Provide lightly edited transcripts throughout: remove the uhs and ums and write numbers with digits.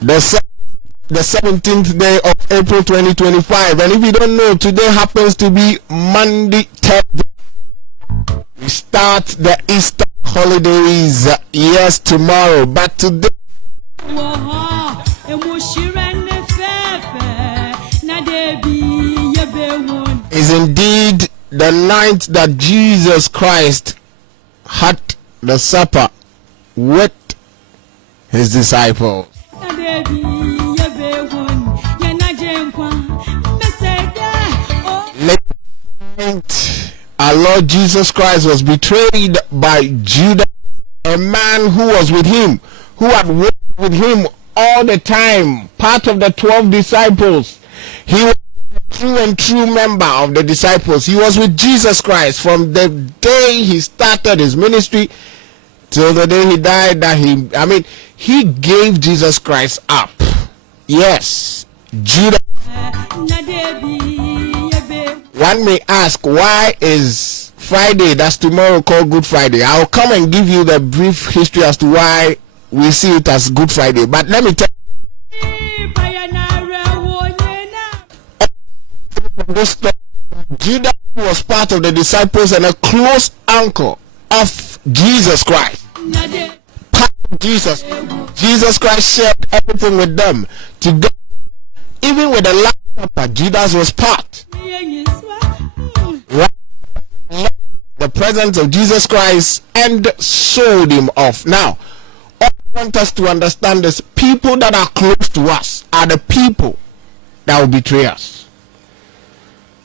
the 17th day of April 2025. And if you don't know, today happens to be Monday, Thursday. We start the Easter holidays, yes, tomorrow, but today is indeed the night that Jesus Christ had the supper with his disciples. Our Lord Jesus Christ was betrayed by Judas, a man who was with him, who had walked with him all the time, part of the 12 disciples. He was a true member of the disciples. He was with Jesus Christ from the day he started his ministry till the day he died. He gave Jesus Christ up. Yes, Judas. One may ask, why is Friday, that's tomorrow, called Good Friday? I'll come and give you the brief history as to why we see it as Good Friday. But let me tell you, this Judas was part of the disciples and a close uncle of Jesus Christ. Part of Jesus. Jesus Christ shared everything with them. Together, even with the Last Supper, Judas was part. The presence of Jesus Christ and sold him off. Now, I want us to understand this. People that are close to us are the people that will betray us.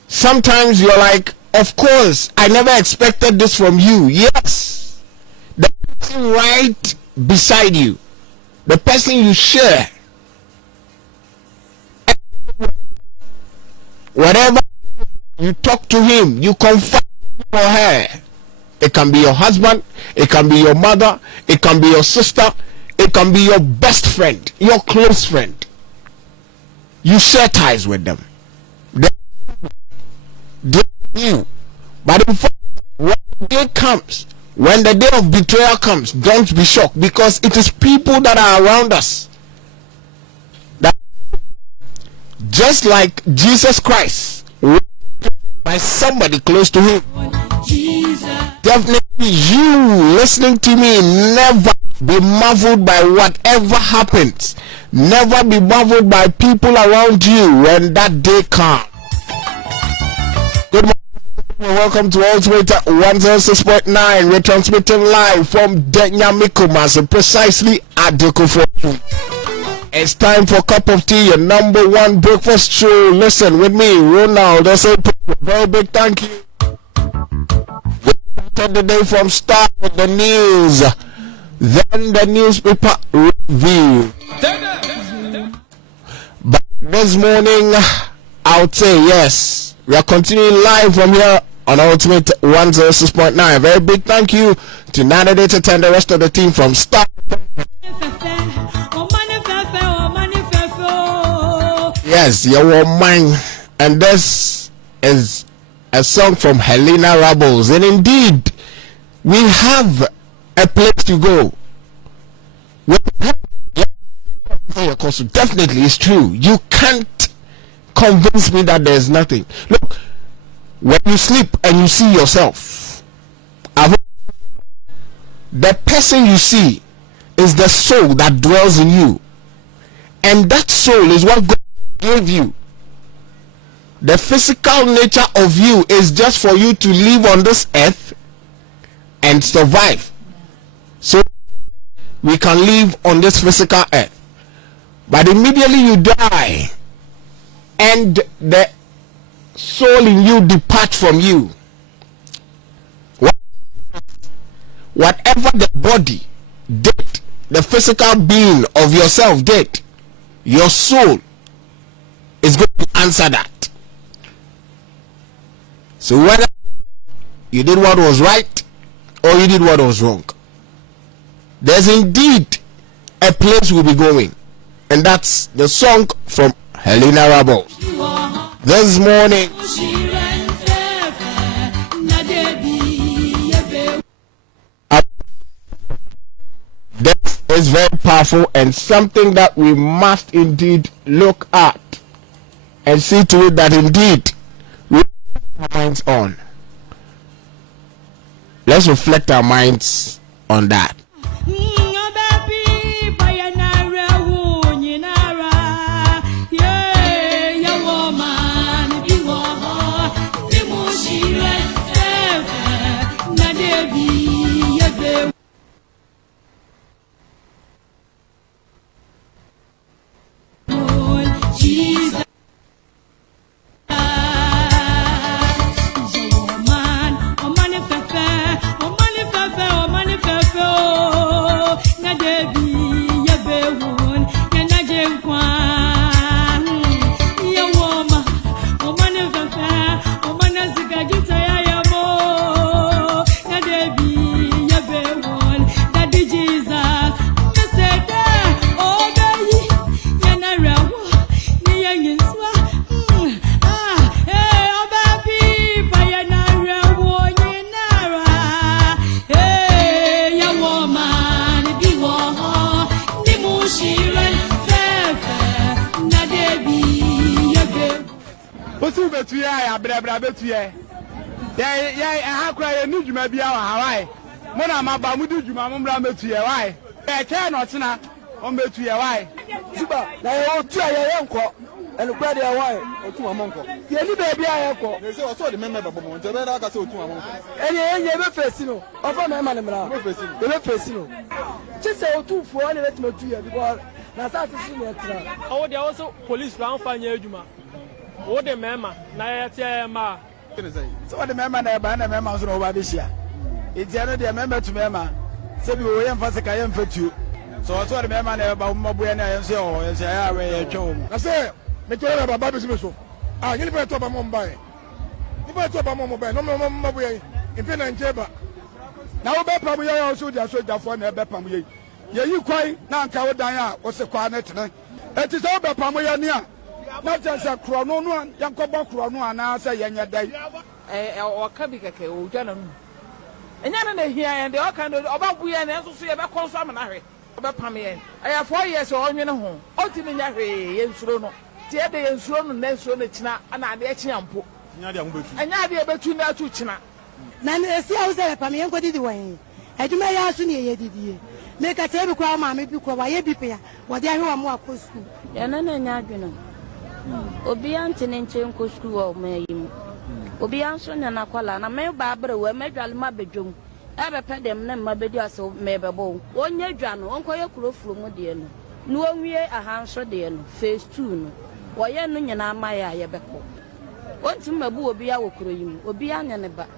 Sometimes you're like, of course, I never expected this from you. Yes, the person right beside you, the person you share, whatever you talk to him, you confide for her. It can be your husband, it can be your mother, it can be your sister, it can be your best friend, your close friend. You share ties with them. They you. But when the day comes, when the day of betrayal comes, don't be shocked, because it is people that are around us. That just like Jesus Christ by somebody close to him. Definitely you listening to me, never be marveled by whatever happens. Never be marveled by people around you when that day comes. Good morning and welcome to Ultimate 106.9. We're transmitting live from Denyamikumas, precisely at the Kofotu. It's time for Cup of Tea, your number one breakfast show. Listen with me, Ronald. I say very big thank you. We started the day from start with the news, then the newspaper review. But this morning, I would say yes, we are continuing live from here on Ultimate 106.9. Very big thank you to Nana Data and the rest of the team from start. Yes, your mind. And this is a song from Helena Rebels. And indeed, we have a place to go. Definitely, it's true. You can't convince me that there's nothing. Look, when you sleep and you see yourself, the person you see is the soul that dwells in you. And that soul is what God gave you. The physical nature of you is just for you to live on this earth and survive, so we can live on this physical earth. But immediately you die and the soul in you depart from you, whatever the body did, the physical being of yourself did, your soul is going to answer that. So whether you did what was right or you did what was wrong, there's indeed a place we'll be going. And that's the song from Helena Rebels. This morning, this is very powerful and something that we must indeed look at and see to it that indeed we put our minds on. Let's reflect our minds on that. And why? Or two among them. The only baby I have. They say, I saw the member of Montana. I saw two among them. And you never facino. Of a man, never facino. Just say, two for one, let me to you because that's not the oh, they also police round for Juma. Oh, the member, Nayatema. So the member, the members over this year. It's the other member to member. Say, we will emphasize I am for you. So I saw the member about Mobuena and say, oh, and say, I say, me tell you about Baby so. Ah, you better talk about Mumbai. You better talk about Mumbai. No, Mumbai. In Finland, and Jeba. Now, Bepam, you also just so for the Bepam. You quite now, Kawadaya was a quiet tonight. It is all Bepam, near. Not just a chrono, young Cobo chrono, and I say, Yanya Day. Or Kabika, or gentlemen. And then here and the all kind of about we and also about consummary. About Pamian. I have 4 years on your home. Ultimately, in Surono. The other in Surono and then Surono, and I let you. And now they are between the two China. Nan, see how say Pamian got it away. I do my ass in here, did you? Make a table call, mammy, because I be what they are more post. Yanana, Obian Tenin co school or may Obian son and Aquala, and a male barber were made Almabejum. Ever pet them, name my baby so maybe bone. 1 year, John, Uncle your crew from Modian. No way a hands for the phase 2. Why, Nuna Maya Yabeko. One to my boo be our cream, Obian and a bat.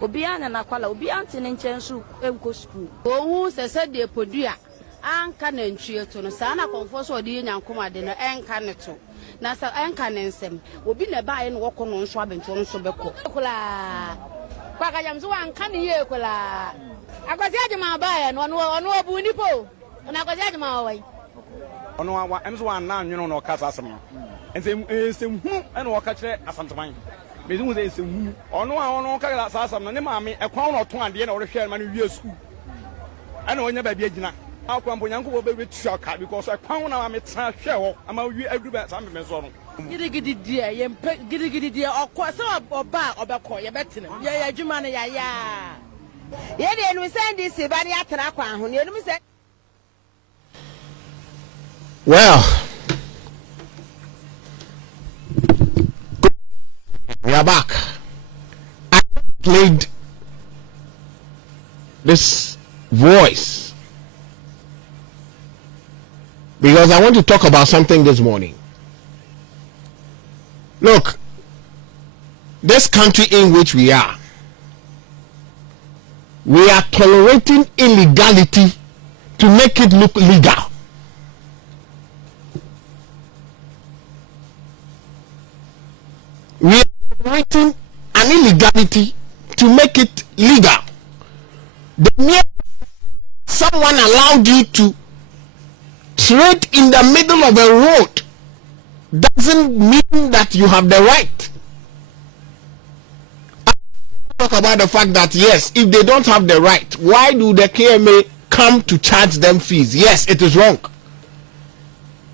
Obian and Aquala, Obian in Chensu, Emco school. Oh, said the Podia. Ann Cannon Chilton, Sana confers or the young commodina and Caneto. Nasa and Canen will be a buy and walk on Swab and Tonsobeko. Pakayam one canny year. I got my buy and one bunipo, and I got my way. On one now, you know, no Casasama. And say, and walk at a Santa. Between they say, on one Casasam, and mammy, a crown or 2 and the end of the share money year school. I know never be a I'll come when Uncle will be with shock because I found out I'm a trash. I'm a every bit. I'm a son. Giddy dear, giddy dear, or quite or bar or back, you're better. Yeah, Jumana, yeah. Yeah, then we send this Sibani after Aqua, who near me said. Well, we are back. I played this voice because I want to talk about something this morning. Look, this country in which we are tolerating illegality to make it look legal. We are tolerating an illegality to make it legal. The mere someone allowed you to trade in the middle of a road doesn't mean that you have the right. I talk about the fact that yes, if they don't have the right, why do the KMA come to charge them fees. Yes, it is wrong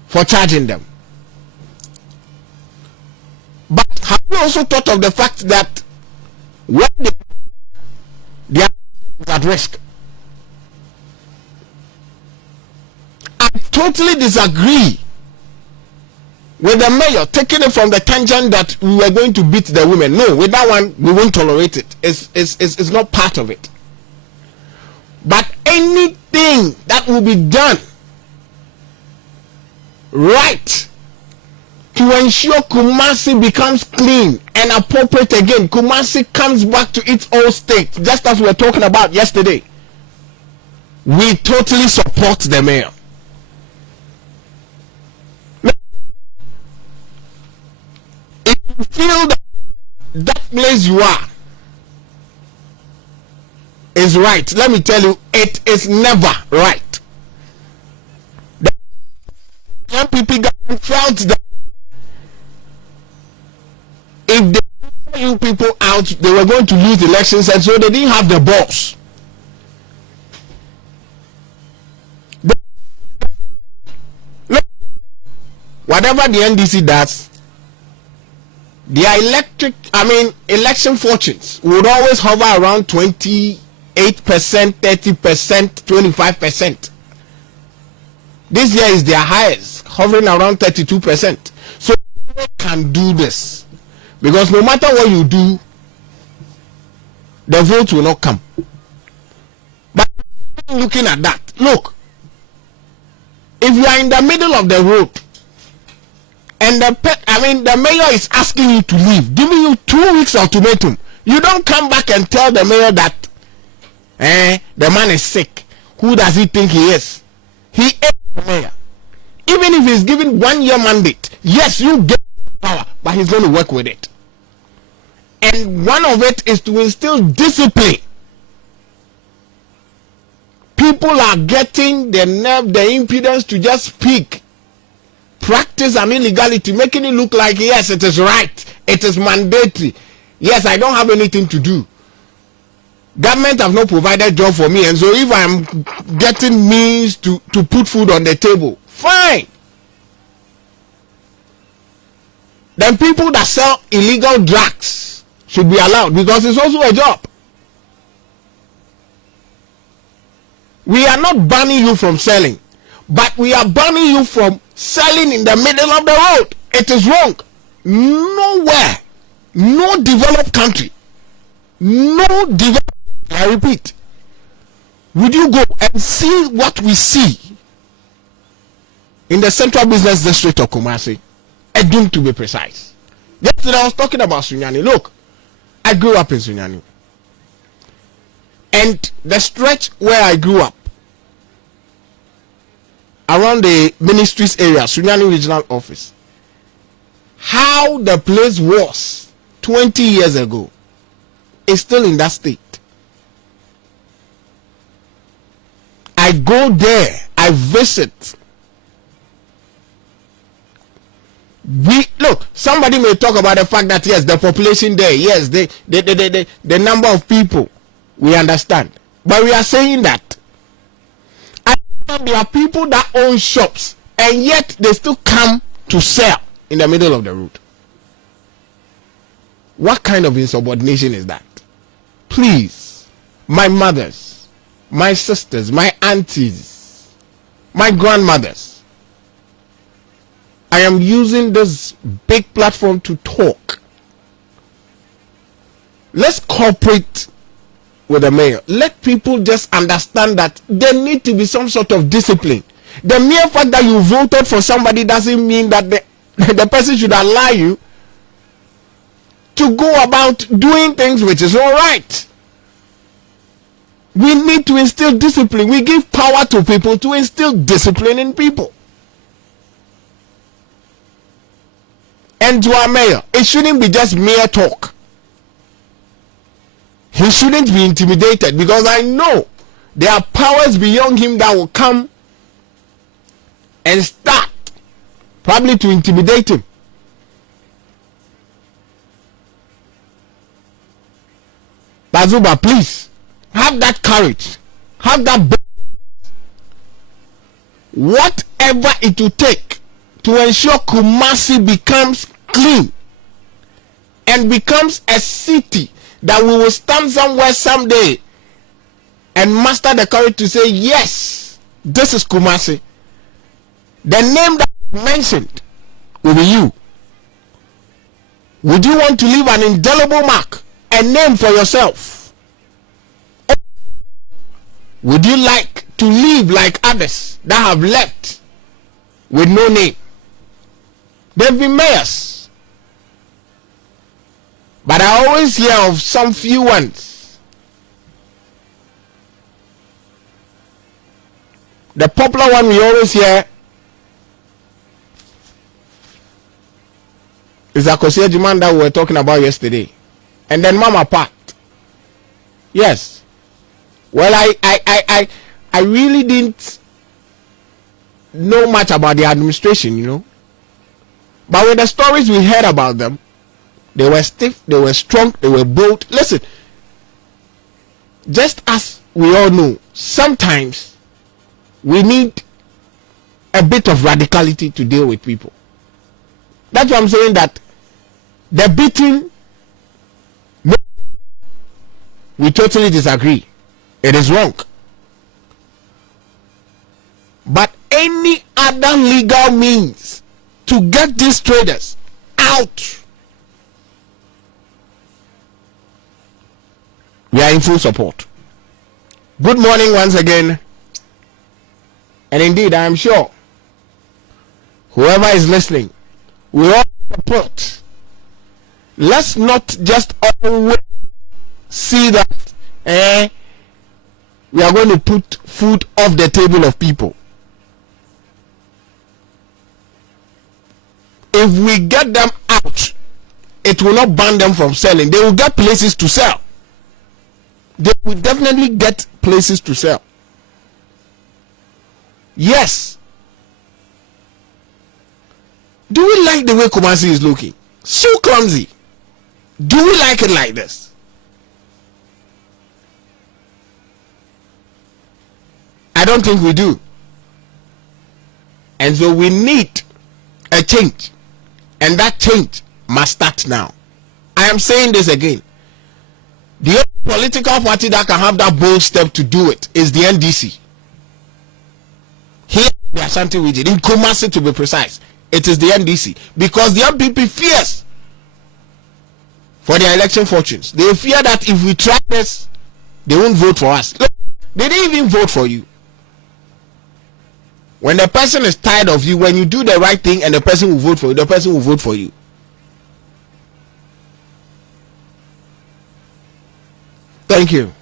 for charging them. But have you also thought of the fact that when they are at risk? I totally disagree with the mayor taking it from the tangent that we were going to beat the women. No, with that one, we won't tolerate it. It's not part of it. But anything that will be done right to ensure Kumasi becomes clean and appropriate again, Kumasi comes back to its old state, just as we were talking about yesterday, we totally support the mayor. If you feel that place you are is right, let me tell you, it is never right. The young people felt that if they young people out, they were going to lose elections, and so they didn't have the balls. Look, whatever the NDC does, their election fortunes would always hover around 28%, 30%, 25%. This year is their highest, hovering around 32%. So they can do this, because no matter what you do, the vote will not come. But looking at that, look, if you are in the middle of the road and the mayor is asking you to leave, giving you 2 weeks ultimatum, you don't come back and tell the mayor that the man is sick. Who does he think he is? He is the mayor. Even if he's given 1 year mandate, yes, you get power, but he's going to work with it. And one of it is to instill discipline. People are getting the nerve, the impudence to just speak, practice an illegality, making it look like, yes, it is right, it is mandatory. Yes, I don't have anything to do. Government have not provided job for me, and so if I'm getting means to put food on the table, fine. Then people that sell illegal drugs should be allowed, because it's also a job. We are not banning you from selling, but we are banning you from selling in the middle of the road. It is wrong. Nowhere, no developed country, I repeat, would you go and see what we see in the Central Business District of Kumasi, Edum to be precise. Yesterday I was talking about Sunyani. Look, I grew up in Sunyani, and the stretch where I grew up, around the ministries area, Sunyani Regional Office, how the place was 20 years ago is still in that state. I go there, I visit. Look, somebody may talk about the fact that yes, the population there, yes, the number of people, we understand. But we are saying that there are people that own shops, and yet they still come to sell in the middle of the road. What kind of insubordination is that? Please, my mothers, my sisters, my aunties, my grandmothers, I am using this big platform to talk. Let's cooperate with the mayor. Let people just understand that there need to be some sort of discipline. The mere fact that you voted for somebody doesn't mean that the person should allow you to go about doing things which is all right. We need to instill discipline. We give power to people to instill discipline in people. And to our mayor, it shouldn't be just mere talk. He shouldn't be intimidated, because I know there are powers beyond him that will come and start probably to intimidate him. Bazuba, please have that courage, have that whatever it will take to ensure Kumasi becomes clean and becomes a city that we will stand somewhere someday and muster the courage to say, yes, this is Kumasi. The name that I mentioned will be you. Would you want to leave an indelible mark, a name for yourself? Or would you like to live like others that have left with no name? They've been mayors, but I always hear of some few ones. The popular one we always hear is Akosia Juman that we were talking about yesterday, and then Mama Pat. Yes. Well, I really didn't know much about the administration, you know. But with the stories we heard about them, they were stiff, they were strong, they were bold. Listen, just as we all know, sometimes we need a bit of radicality to deal with people. That's why I'm saying that the beating, we totally disagree. It is wrong. But any other legal means to get these traders out, we are in full support. Good morning once again. And indeed, I am sure whoever is listening, we all support. Let's not just always see that we are going to put food off the table of people. If we get them out, it will not ban them from selling. They will get places to sell. They will definitely get places to sell. Yes. Do we like the way Kumasi is looking? So clumsy. Do we like it like this? I don't think we do. And so we need a change. And that change must start now. I am saying this again. The only political party that can have that bold step to do it is the NDC. Here in the Ashanti region, in Kumasi to be precise, it is the NDC. Because the MPP fears for their election fortunes. They fear that if we try this, they won't vote for us. Look, they didn't even vote for you. When the person is tired of you, when you do the right thing and the person will vote for you, the person will vote for you. Thank you.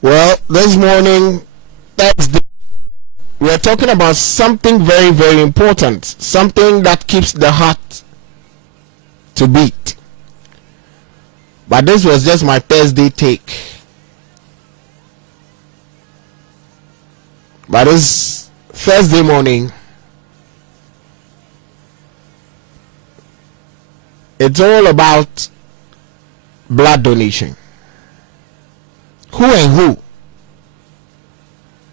Well, this morning, Thursday, we are talking about something very, very important. Something that keeps the heart to beat. But this was just my Thursday take. But this Thursday morning, it's all about blood donation. Who and who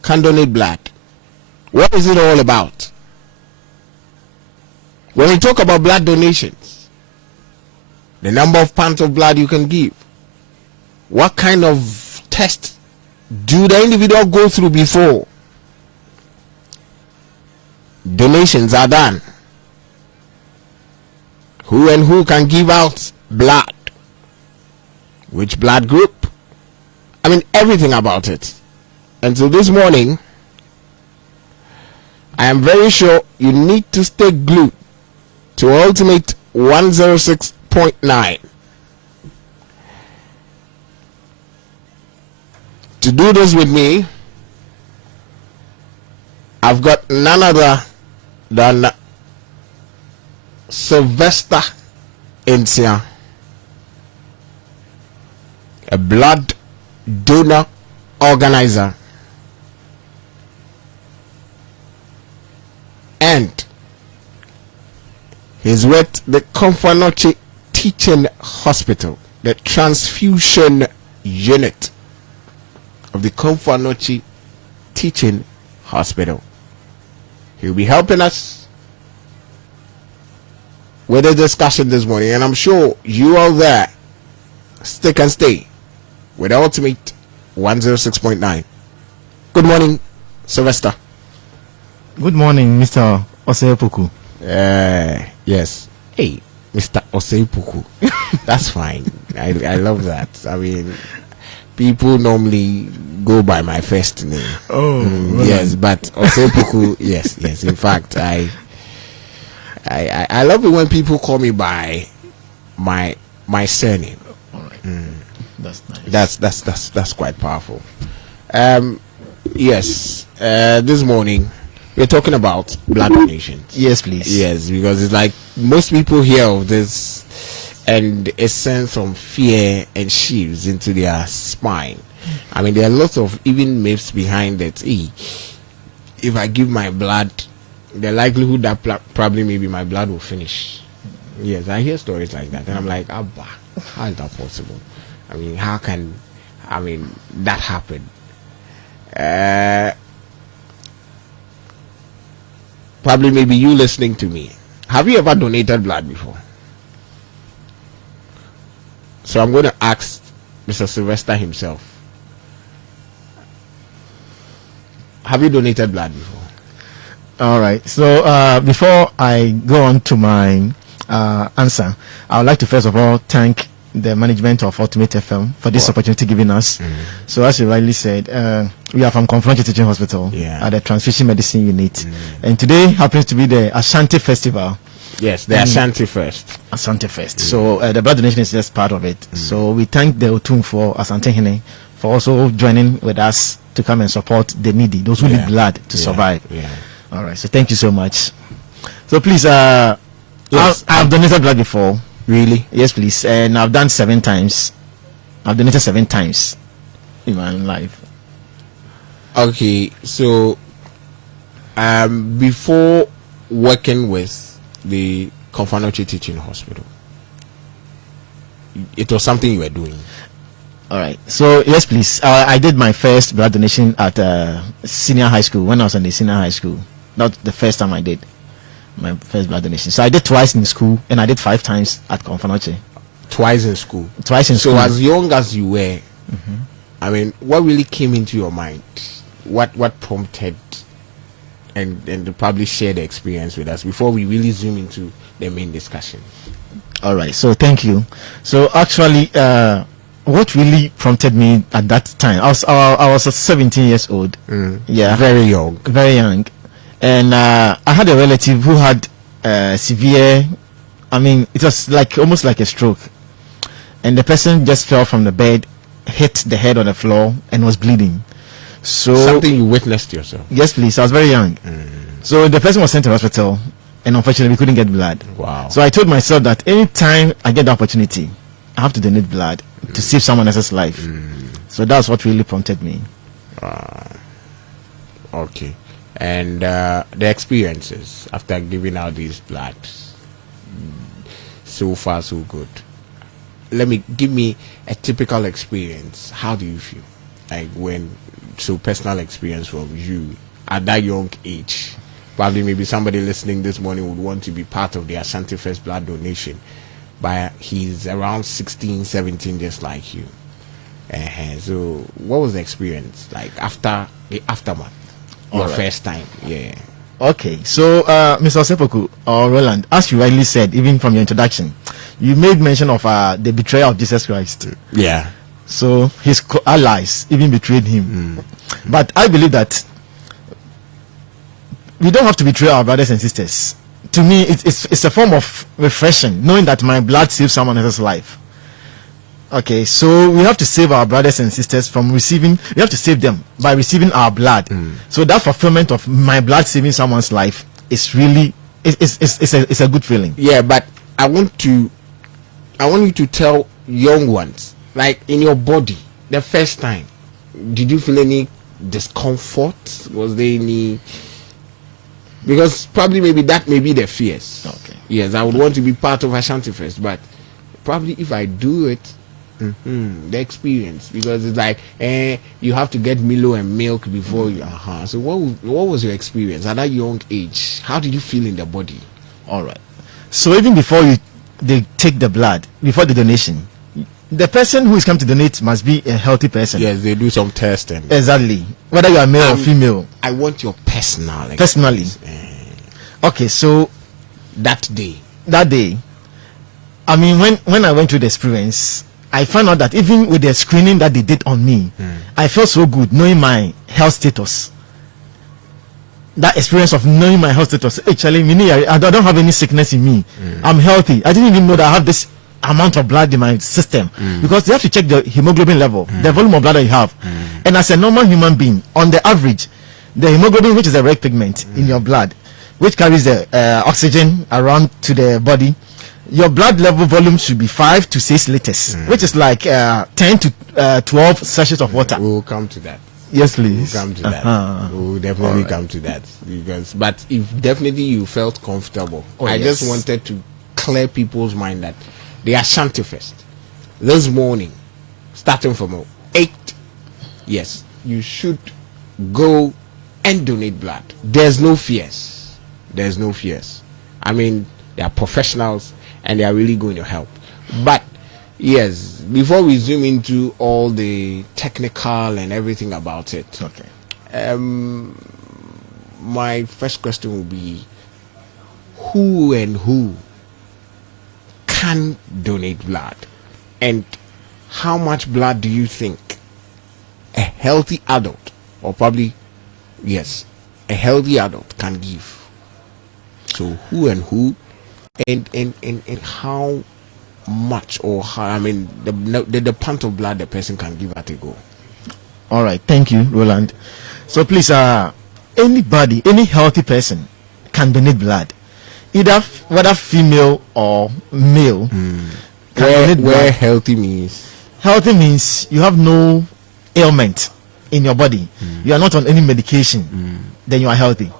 can donate blood? What is it all about? When we talk about blood donations, the number of pounds of blood you can give, what kind of test do the individual go through before donations are done, who and who can give out blood, which blood group, I mean everything about it. And so this morning, I am very sure you need to stay glued to Ultimate 106.9. To do this with me, I've got none other than Sylvester Insia, a blood donor organizer, and he's with the Komfo Teaching Hospital, the transfusion unit of the Komfo Teaching Hospital. He'll be helping us with the discussion this morning, and I'm sure you all there stick and stay with Ultimate 106.9. Good morning, Sylvester. Good morning, Mr. Osepuku. Yes. Hey, Mr. Osepuku. That's fine. I love that. I mean, people normally go by my first name. Oh, yes, but Osepuku, yes. In fact, I love it when people call me by my surname. All right. That's nice. That's quite powerful. Yes. This morning we're talking about blood donations. Yes, please. Yes, because it's like most people hear of this and it sends some fear and shivers into their spine. I mean, there are lots of even myths behind it. If I give my blood, the likelihood that probably maybe my blood will finish. Yes, I hear stories like that, and I'm like, Abba, how is that possible? I mean, how can, that happen? Probably maybe you listening to me. Have you ever donated blood before? So I'm going to ask Mr. Sylvester himself. Have you donated blood before? All right. So before I go on to my answer, I would like to first of all thank the management of Ultimate FM for this opportunity given us. So as you rightly said, we are from Komfo Teaching Hospital at the Transfusion Medicine Unit. And today happens to be the Ashanti Festival. Yes, the Ashanti Fest. Ashanti Fest. So the blood donation is just part of it. So we thank the Otum for Asante Hene for also joining with us to come and support the needy, those who need blood to survive. All right. So thank you so much. So please, I've donated blood before. Really? Yes, please. And I've done 7 times. I've donated 7 times in my life. Okay, so before working with the Komfo Teaching Hospital, it was something you were doing. All right. So yes, please. I did my first blood donation at senior high school when I was in the senior high school. Not the first time I did my first blood donation. So I did twice in school, and I did 5 times at Komfo. Twice in school. Twice in school. So as young as you were, I mean, what really came into your mind? What prompted, and to probably share the experience with us before we really zoom into the main discussion. All right. So thank you. So actually, what really prompted me at that time? I was 17 years old. Yeah. Very young. Very young. And I had a relative who had severe, it was almost like a stroke. And the person just fell from the bed, hit the head on the floor, and was bleeding. So something you witnessed yourself? Yes, please. I was very young. So the person was sent to hospital, and unfortunately we couldn't get blood. Wow. So I told myself that anytime I get the opportunity, I have to donate blood to save someone else's life. So that's what really prompted me. Okay. And the experiences after giving out these bloods, so far so good. Give me a typical experience. How do you feel? Personal experience from you at that young age, probably maybe somebody listening this morning would want to be part of the Ashanti First blood donation, but he's around 16, 17, just like you. So what was the experience like after the aftermath? Your first time? Yeah. Okay, so Mr. Sepoku or Roland, as you rightly said, even from your introduction, you made mention of the betrayal of Jesus Christ. Yeah. So his allies even betrayed him. But I believe that we don't have to betray our brothers and sisters. To me, it's a form of refreshing, knowing that my blood saves someone else's life. Okay, so we have to save our brothers and sisters from receiving. We have to save them by receiving our blood. So that fulfillment of my blood saving someone's life is really it's a good feeling. Yeah, but I want you to tell young ones, like in your body, the first time, did you feel any discomfort? Was there any? Because probably maybe that may be the fears. Okay. Yes, I would want to be part of Ashanti First, but probably if I do it, the experience, because it's like you have to get Milo and milk before you. So what was your experience at that young age? How did you feel in the body? All right. So even before they take the blood, before the donation, the person who is come to donate must be a healthy person. Yes, they do some testing. Exactly. Whether you are male or female. I want your personal experience. Personally. Okay, so that day, I mean, when I went through the experience, I found out that even with the screening that they did on me, I felt so good knowing my health status. That experience of knowing my health status, actually, meaning I don't have any sickness in me. I'm healthy. I didn't even know that I have this amount of blood in my system, because they have to check the hemoglobin level, the volume of blood that you have. And as a normal human being, on the average, the hemoglobin, which is a red pigment in your blood, which carries the oxygen around to the body, your blood level volume should be 5 to 6 liters, which is like 10 to 12 sachets of water. We'll come to that. Yes, please. We'll come to that. We'll definitely come to that, but if definitely you felt comfortable, I just wanted to clear people's mind that the Ashanti First this morning, starting from 8, yes, you should go and donate blood. There's no fears. I mean, they are professionals and they are really going to help. But yes, before we zoom into all the technical and everything about it, my first question will be, who and who can donate blood, and how much blood do you think a healthy adult, or probably yes, a healthy adult can give? So who and who, and how much, or how, I mean, the pint of blood the person can give at a go? All right, thank you, Roland. So please, anybody, any healthy person can donate blood, either whether female or male. Where healthy means? Healthy means you have no ailment in your body. You are not on any medication. Then you are healthy.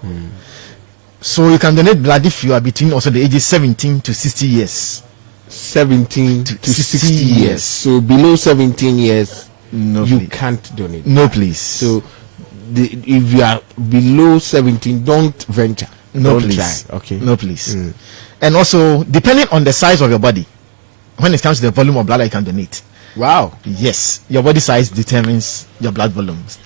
So you can donate blood if you are between also the ages 17 to 60 years. 17 to 60 years. So below 17 years, no, you please. can't donate. No, please. So if you are below 17, don't venture. No, don't please. Try. Okay. No, please. And also, depending on the size of your body, when it comes to the volume of blood that you can donate. Wow. Yes, your body size determines your blood volumes.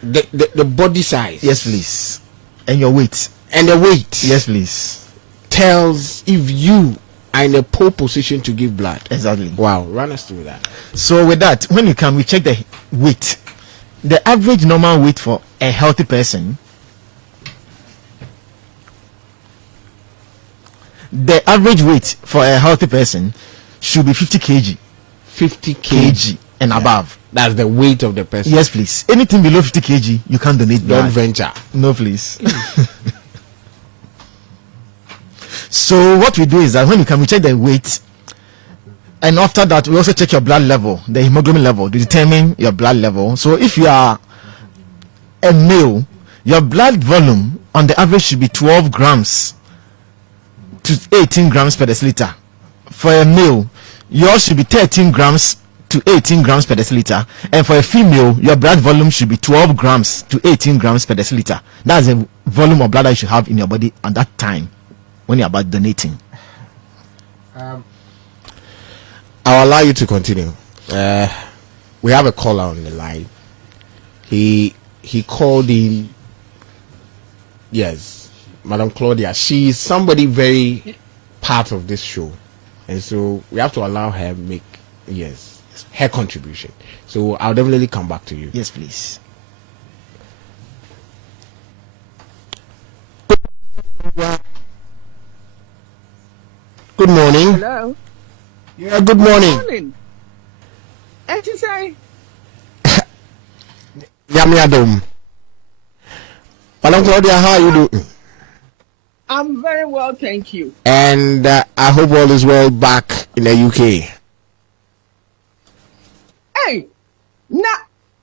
The body size. Yes, please. And your weight. And the weight. Yes, please. Tells if you are in a pole position to give blood. Exactly. Wow. Run us through that. So with that, when you come, we check the weight. The average normal weight for a healthy person. The average weight for a healthy person should be 50 kg. 50 kg and above. That's the weight of the person. Yes, please. Anything below 50 kg, you can't donate blood. Don't venture. No, please. So what we do is that when you come, we check the weight, and after that, we also check your blood level, the hemoglobin level, to determine your blood level. So if you are a male, your blood volume on the average should be 12 grams to 18 grams per deciliter. For a male, yours should be 13 grams to 18 grams per deciliter, and for a female, your blood volume should be 12 grams to 18 grams per deciliter. That's the volume of blood that you should have in your body at that time when you're about donating. I'll allow you to continue. We have a caller on the line. He called in. Yes, Madam Claudia. She is somebody very part of this show, and so we have to allow her make her contribution. So I'll definitely come back to you. Yes, please. Good morning. Hello. Yeah, good morning. Good morning. And you say, Yamiadum. Madam Claudia, how are you doing? I'm very well, thank you. And I hope all is well back in the UK. Hey, na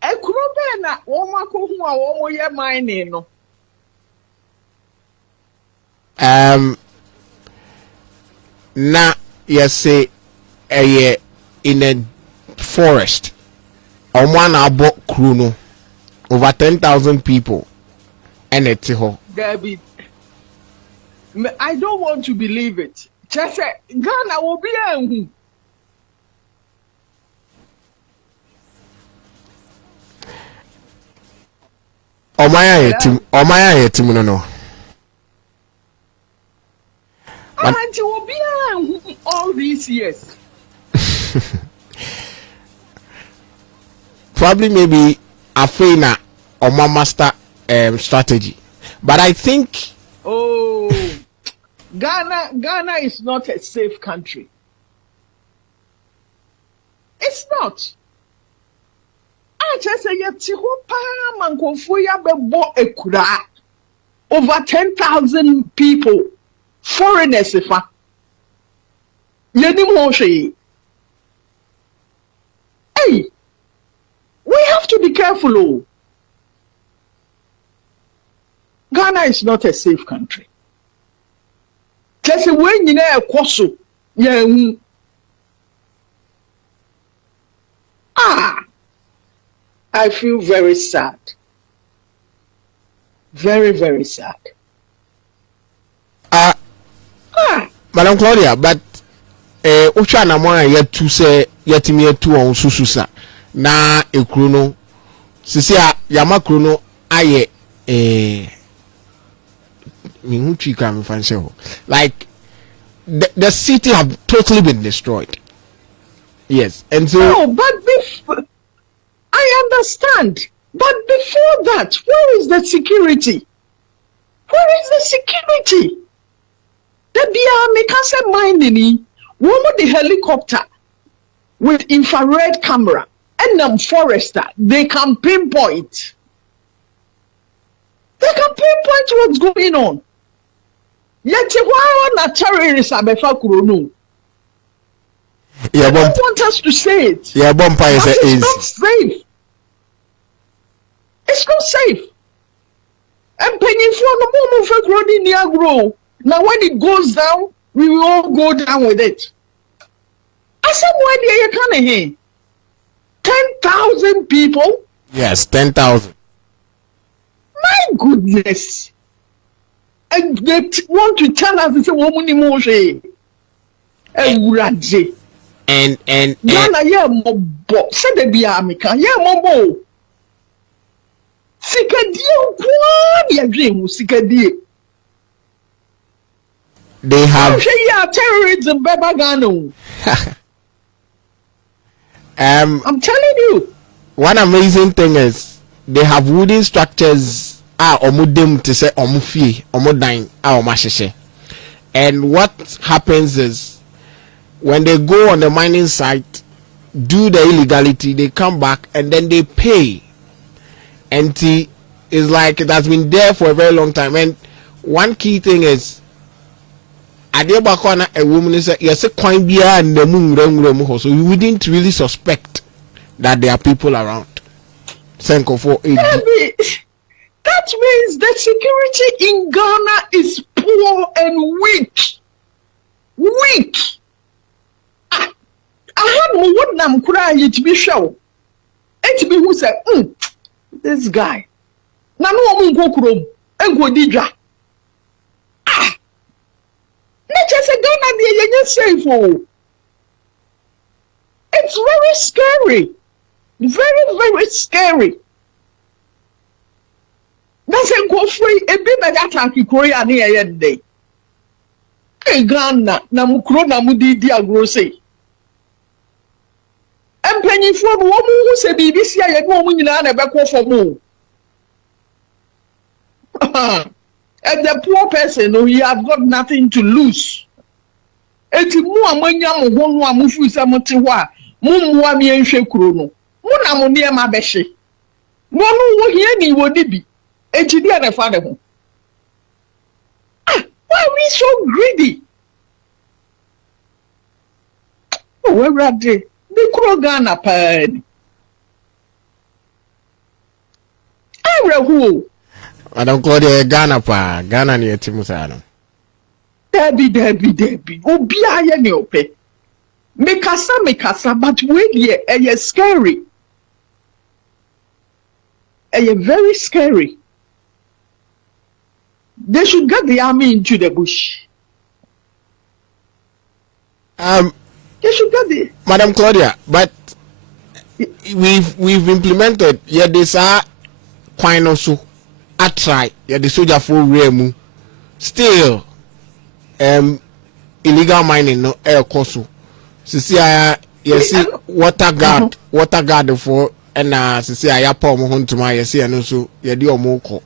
ekuro na woma ko hu a womo ye mining no. Na say in a forest. One abo crew no over 10,000 people and it's David, I don't want to believe it. Just say Ghana will be a Omaya yetim no. And you will be a all these years. Probably maybe a fina or my master strategy. But I think Ghana is not a safe country. It's not. I just say over 10,000 people, foreigners. Hey, we have to be careful. Oh. Ghana is not a safe country. Just when you know Koso, I feel very sad. Very, very sad. Madam Claudia, but Ucha na mwana yet to say yet me to on sususa na ekruno sisia yama kruno aye like the city have totally been destroyed. Yes, and so no, but I understand. But before that, where is the security? Where is the security? The Biamikase mining, one the helicopter with infrared camera and them forester, they can pinpoint. They can pinpoint what's going on. Yet why are not terrorists abefa kurono? Yeah, I don't want us to say it. Yeah, but it's not safe. It's not safe. And penny for the moment for growing near grow. Now when it goes down, we will all go down with it. I said, why do you come here? 10,000 people? Yes, 10,000. My goodness. And they want to tell us it's a woman emotion. And Ghana, yeah, mobo. Said the Biamica, yeah, mobo. Sikadio, what dream, Sikadio. They have terrorism, Baba Ghana. I'm telling you. One amazing thing is they have wooden structures omudem to say omufi omudine omasheshe. And what happens is when they go on the mining site, do the illegality, they come back and then they pay. And it's like it has been there for a very long time. And one key thing is a woman is yes, a coin beer and the moon, so you wouldn't really suspect that there are people around. That means the security in Ghana is poor and weak. Weak. I had no one I'm crying to be show. And to be who said, this guy. Now no one go krom. Engodi dwa. Ah. Nature say Ghana dey yenye safe o. It's very scary. Very, very scary. That's a go free a bit by that attack Korea near day. Hey Ghana, Namukro Namudi Diagrose. I'm penny for the woman who said BBC I had woman in a back for more. And the poor person who have got nothing to lose. Eti mu amanya mo ho no amufu samote ho a mu ami enhwe kuro no mu na mo ne ma behye mo no wo hia ni wo dibi ejidi na fa de ho. Why are we so greedy? Oh, where are they? The kuro Ghana pan. Who? Madam Claudia, Ghana pa, Ghana ni etimusano. Debbie. Obi aye ni ope. Mekasa, but wait ye, scary. Very scary. They should get the army into the bush. They should get the Madam Claudia, but we've implemented this quite also I try the soldier for remu still illegal mining no air coso. See water guard for and see I palm home to my see and also moko.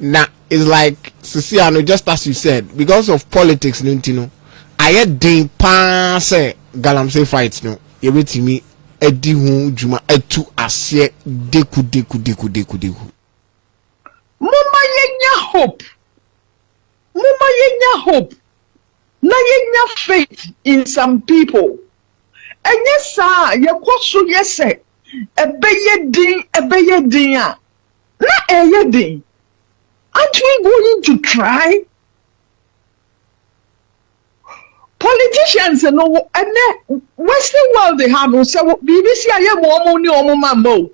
Now it's like see just as you said, because of politics no I had the pass galamsey fights no you me edi hu juma etu ase deku. Mama yenya hope. Na yenya faith in some people. And yes, sir, ye kwaso yese. Ebeye din a. Na eye din. Aren't we going to try? Politicians no and Western world they have no so BBC aye mo ni omo mambo.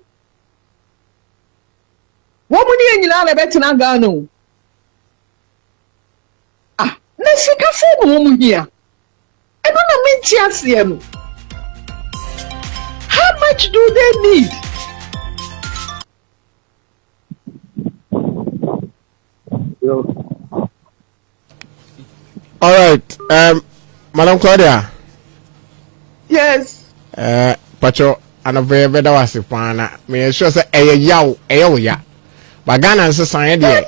Woman nyina na betina Ghana. Na sika se no mu hia. E no na menti asem. How much do they need? All right, Madam Claudia. Yes. Pacho, and a very better was a pana. May I sure say a ya. But Ghana and society. I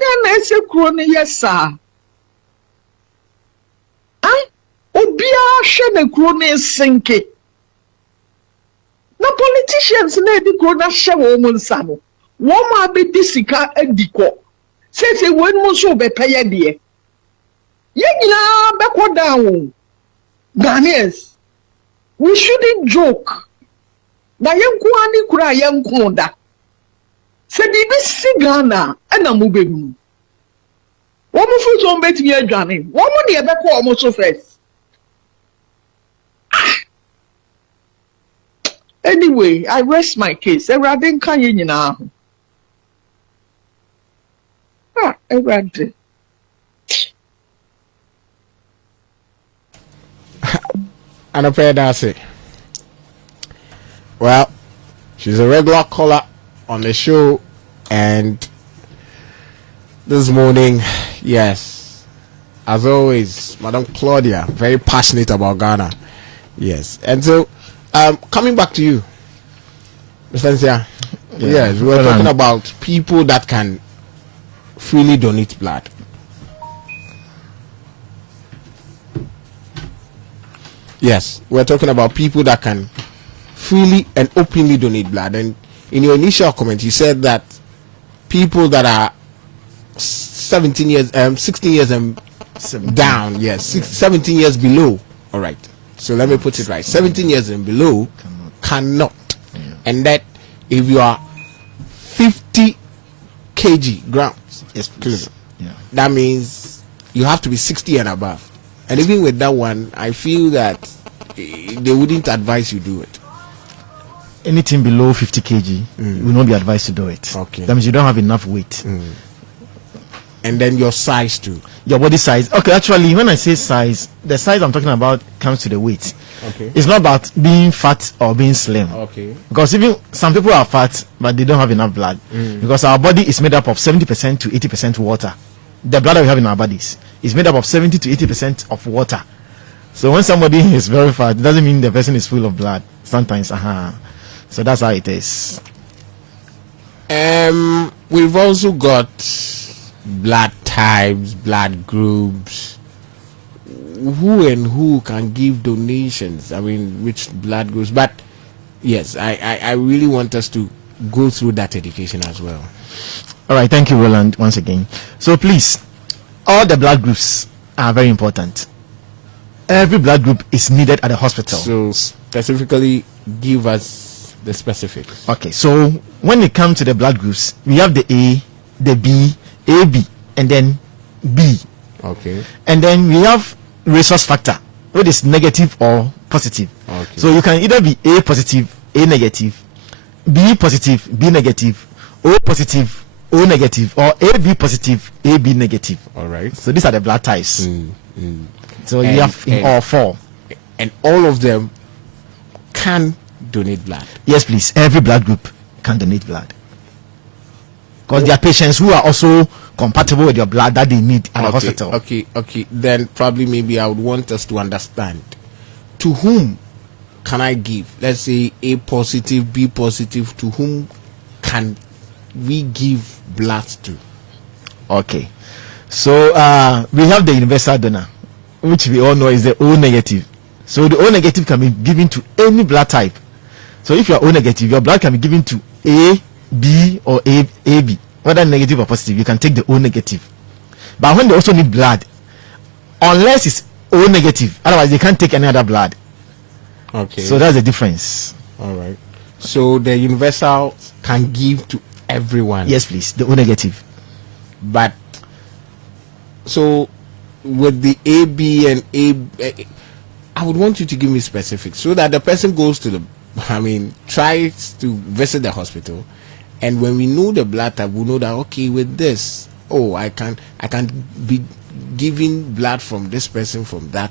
don't say crony, yes, sir. Obia shene crony sinke. Na politicians na di crony shewo munsano. Woma be disika ediko. Say when mo so be pay de. Ye nyina be ko down. Ghanaians, we shouldn't joke. Na yenko ani kura yenko da. Se bibi si Ghana ena mo be mu. Wo mo fu so mbetimi adwane. Wo mo ne be ko mo so first. Anyway, I rest my case. Everything can you now. Everything. And a prayer that's it. Well, she's a regular caller on the show, and this morning, yes, as always, Madam Claudia, very passionate about Ghana. Yes, and so coming back to you, Mr. Nsia, yes, we were talking about people that can freely donate blood. Yes, we're talking about people that can freely and openly donate blood. And in your initial comment, you said that people that are 16 years and 17. Down, yes, 17 years below. All right. So let me put it right. 17 years and below cannot. Yeah. And that if you are 50 grams, yes, please. Yeah. That means you have to be 60 and above. And even with that one, I feel that they wouldn't advise you do it. anything below 50 kg, you will not be advised to do it. Okay. That means you don't have enough weight. And then your size too. Your body size. Okay, actually, when I say size, the size I'm talking about comes to the weight. Okay. It's not about being fat or being slim. Okay. Because even some people are fat, but they don't have enough blood. Because our body is made up of 70% to 80% water. The blood that we have in our bodies is made up of 70 to 80% of water. So when somebody is very fat, it doesn't mean the person is full of blood. Sometimes, So that's how it is. We've also got blood types, blood groups. Who and who can give donations? I mean, which blood groups? But yes, I really want us to go through that education as well. All right, thank you, Roland, once again. So please, all the blood groups are very important. Every blood group is needed at the hospital. So specifically, give us the specifics. Okay, so when it comes to the blood groups, we have the A, the B, AB, and then B. Okay. And then we have resource factor, whether it's negative or positive. Okay. So you can either be A positive, A negative, B positive, B negative, O positive, O negative, or AB positive, AB negative. All right. So these are the blood types. So you have in all four. And all of them can donate blood. Yes, please. Every blood group can donate blood. Because there are patients who are also compatible with your blood that they need at the hospital. Okay. Then probably maybe I would want us to understand to whom can I give? Let's say A positive, B positive. To whom can we give blood to? Okay. So we have the universal donor, which we all know is the O negative. So the O negative can be given to any blood type. So if you are O negative, your blood can be given to A, B, or AB. Whether negative or positive, you can take the O negative. But when they also need blood, unless it's O negative, otherwise they can't take any other blood. Okay. So that's the difference. All right. So the universal can give to everyone. Yes, please. The O negative. But so with the AB and A, I would want you to give me specifics so that the person goes to tries to visit the hospital, and when we know the blood type, we know that okay, with this, I can be giving blood from this person, from that.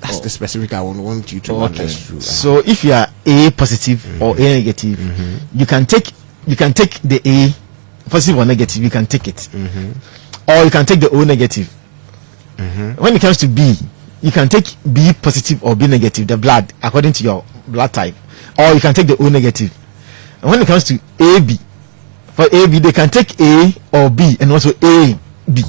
That's the specific I want you to understand. So if you are A positive or A negative, you can take the A positive or negative. You can take it, or you can take the O negative. When it comes to B, you can take B positive or B negative, the blood according to your blood type, or you can take the O negative. And when it comes to AB, for AB they can take A or B and also A B.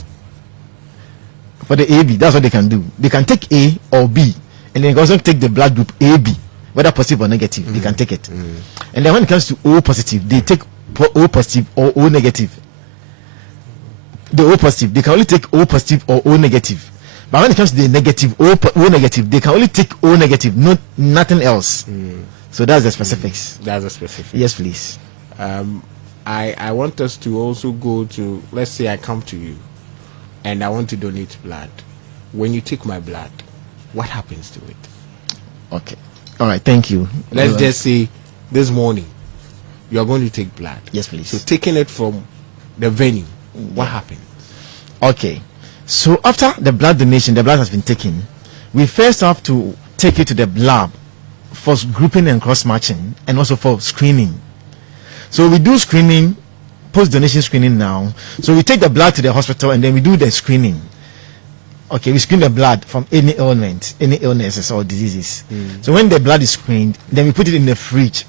For the AB, that's what they can do. They can take A or B, and they can also take the blood group AB, whether positive or negative. They can take it. And then when it comes to O positive, they take O positive or O negative. The O positive, they can only take O positive or O negative. But when it comes to the negative, O negative, they can only take O negative, nothing else. So that's the specifics. That's the specifics. Yes, please. I want us to also go to, let's say I come to you and I want to donate blood. When you take my blood, what happens to it? Okay. All right. Thank you. Let's just say this morning you are going to take blood. Yes, please. So taking it from the venue, what happens? Okay. So after the blood donation, the blood has been taken, we first have to take it to the lab for grouping and cross-matching, and also for screening. So we do screening, post-donation screening now. So we take the blood to the hospital and then we do the screening. Okay, we screen the blood from any ailment, any illnesses or diseases. So when the blood is screened, then we put it in the fridge.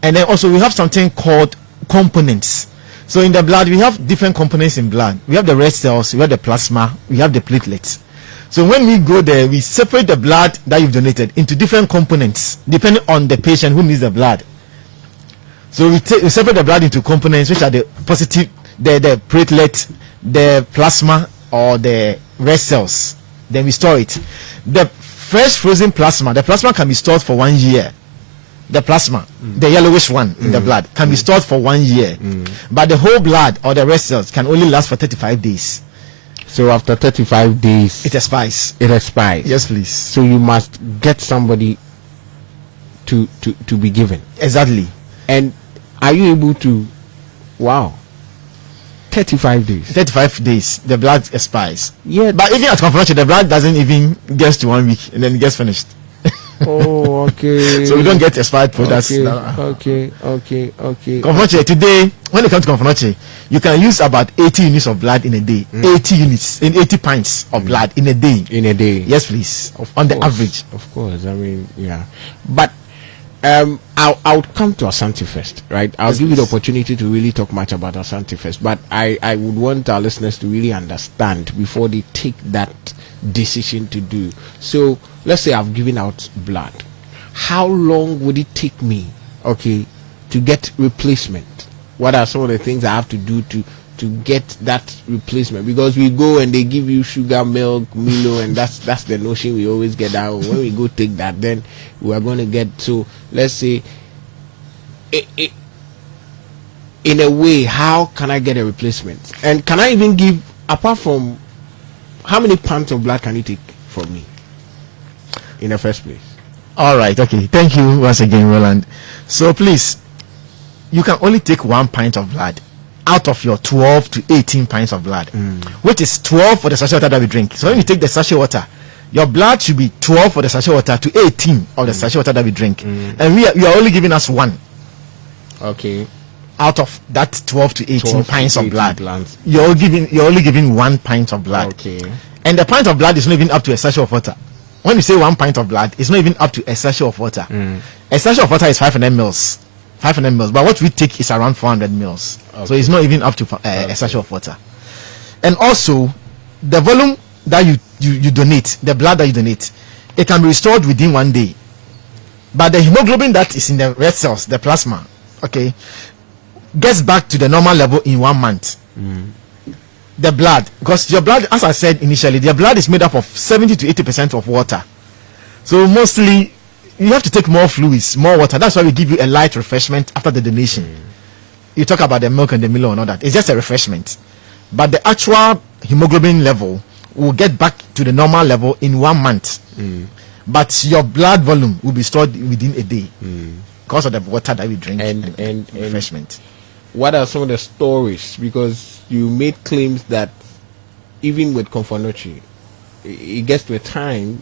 And then also we have something called components. So in the blood, we have different components in blood. We have the red cells, we have the plasma, we have the platelets. So when we go there, we separate the blood that you've donated into different components, depending on the patient who needs the blood. So we separate the blood into components, which are the positive, the platelet, the plasma, or the red cells. Then we store it. The fresh frozen plasma, the plasma can be stored for 1 year. The plasma, the yellowish one in the blood, can be stored for 1 year. But the whole blood or the red cells can only last for 35 days. So after 35 days, It expires. it expires. Yes, please. So you must get somebody to be given. Exactly. And are you able to? Wow. 35 days. 35 days, the blood expires. Yeah. But even at confirmation, the blood doesn't even get to 1 week and then it gets finished. Oh, okay. So we don't get expired products. Okay. Confirmation today, when it comes to confirmation, you can use about 80 units of blood in a day. 80 units in 80 pints of blood in a day. In a day. Yes, please. On the average. Of course. I mean, yeah. But I'll come to Asante first, right? I'll give you the opportunity to really talk much about Asante first. But I would want our listeners to really understand before they take that decision to do. So let's say I've given out blood. How long would it take me, okay, to get replacement? What are some of the things I have to do to get that replacement? Because we go and they give you sugar, milk, Milo, and that's the notion we always get out. When we go take that, then we are going to get. So let's say, in a way, how can I get a replacement? And can I even give, apart from, how many pints of blood can you take from me in the first place? All right. Okay. Thank you once again, Roland. So please, you can only take 1 pint of blood out of your 12 to 18 pints of blood, which is 12 for the sachet water that we drink. So when you take the sachet water, your blood should be 12 for the sachet water to 18 of the sachet water that we drink. And you are only giving us 1. Okay. Out of that 12 to 18 pints of blood. Plants. You're only giving 1 pint of blood. Okay. And the pint of blood is not even up to a sachet of water. When you say 1 pint of blood, it's not even up to a sachet of water. A sachet of water is 500 mils. 500 mils. But what we take is around 400 mils. Okay. So it's not even up to a sachet of water. And also, the volume that you donate, the blood that you donate, it can be restored within 1 day. But the hemoglobin that is in the red cells, the plasma, okay, gets back to the normal level in 1 month. The blood, because your blood, as I said initially, your blood is made up of 70 to 80% of water. So mostly you have to take more fluids, more water. That's why we give you a light refreshment after the donation. You talk about the milk and the Milo and all that. It's just a refreshment. But the actual hemoglobin level will get back to the normal level in 1 month. But your blood volume will be stored within a day because of the water that we drink and refreshment. What are some of the stories? Because you made claims that even with Confanochi, it gets to a time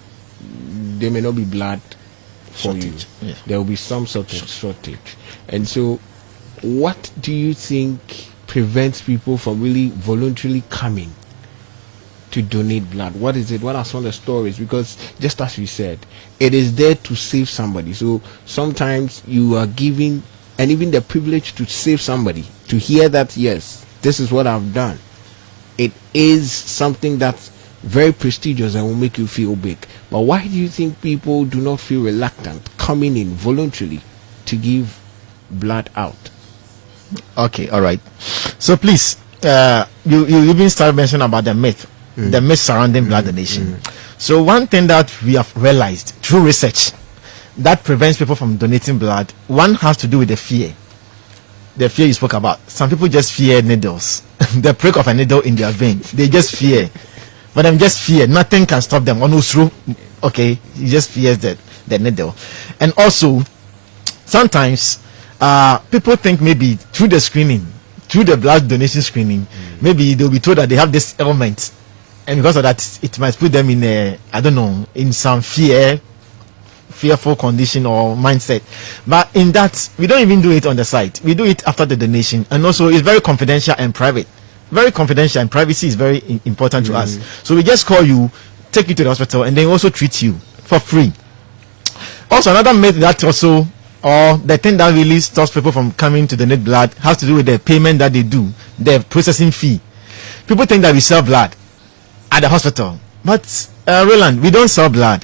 there may not be blood for shortage. you. Yeah. There will be some sort of shortage. And so, what do you think prevents people from really voluntarily coming to donate blood? What is it? What are some of the stories? Because just as we said, it is there to save somebody. So sometimes you are giving, and even the privilege to save somebody, to hear that, yes, this is what I've done. It is something that's very prestigious and will make you feel big. But why do you think people do not feel reluctant coming in voluntarily to give blood out? Okay, all right. So please, you even started mentioning about the myth, the myth surrounding blood donation. So one thing that we have realized through research that prevents people from donating blood, one has to do with the fear. The fear you spoke about. Some people just fear needles. The prick of a needle in their vein. They just fear. But them just fear. Nothing can stop them. Okay, you just fear the needle. And also, sometimes people think maybe through the screening, through the blood donation screening, maybe they'll be told that they have this ailment. And because of that, it might put them in in some fearful condition or mindset. But in that, we don't even do it on the site. We do it after the donation. And also, it's very confidential and private. Very confidential, and privacy is very important to us. So we just call you, take you to the hospital, and then also treat you for free. Also, another myth that also, or the thing that really stops people from coming to donate blood, has to do with the payment that they do, the processing fee. People think that we sell blood at the hospital. But, Roland, we don't sell blood.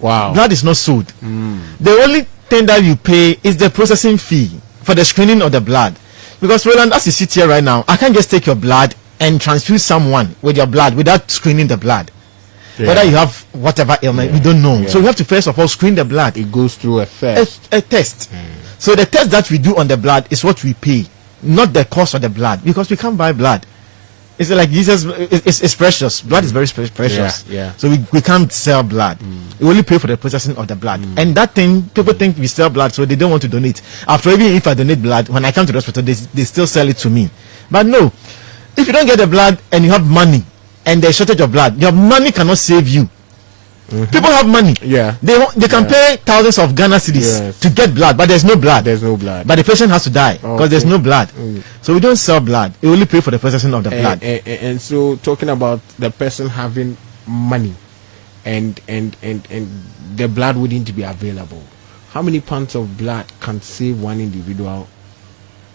Wow. Blood is not sold. The only thing that you pay is the processing fee for the screening of the blood. Because, Roland, as you sit here right now, I can't just take your blood and transfuse someone with your blood without screening the blood. Yeah. Whether you have whatever ailment, we don't know. Yeah. So we have to first of all screen the blood. It goes through a test. A test. So the test that we do on the blood is what we pay, not the cost of the blood, because we can't buy blood. It's like Jesus, it's precious. Blood is very precious. Yeah. So we can't sell blood. We only pay for the processing of the blood. And that thing, people think we sell blood, so they don't want to donate. After, even if I donate blood, when I come to the hospital, they still sell it to me. But no, if you don't get the blood and you have money and there's shortage of blood, your money cannot save you. People have money. Yeah. They can pay thousands of Ghana cedis to get blood, but there's no blood. There's no blood. But the patient has to die because there's no blood. So we don't sell blood. We only pay for the processing of the blood. And so, talking about the person having money, and the blood wouldn't be available. How many pounds of blood can save one individual?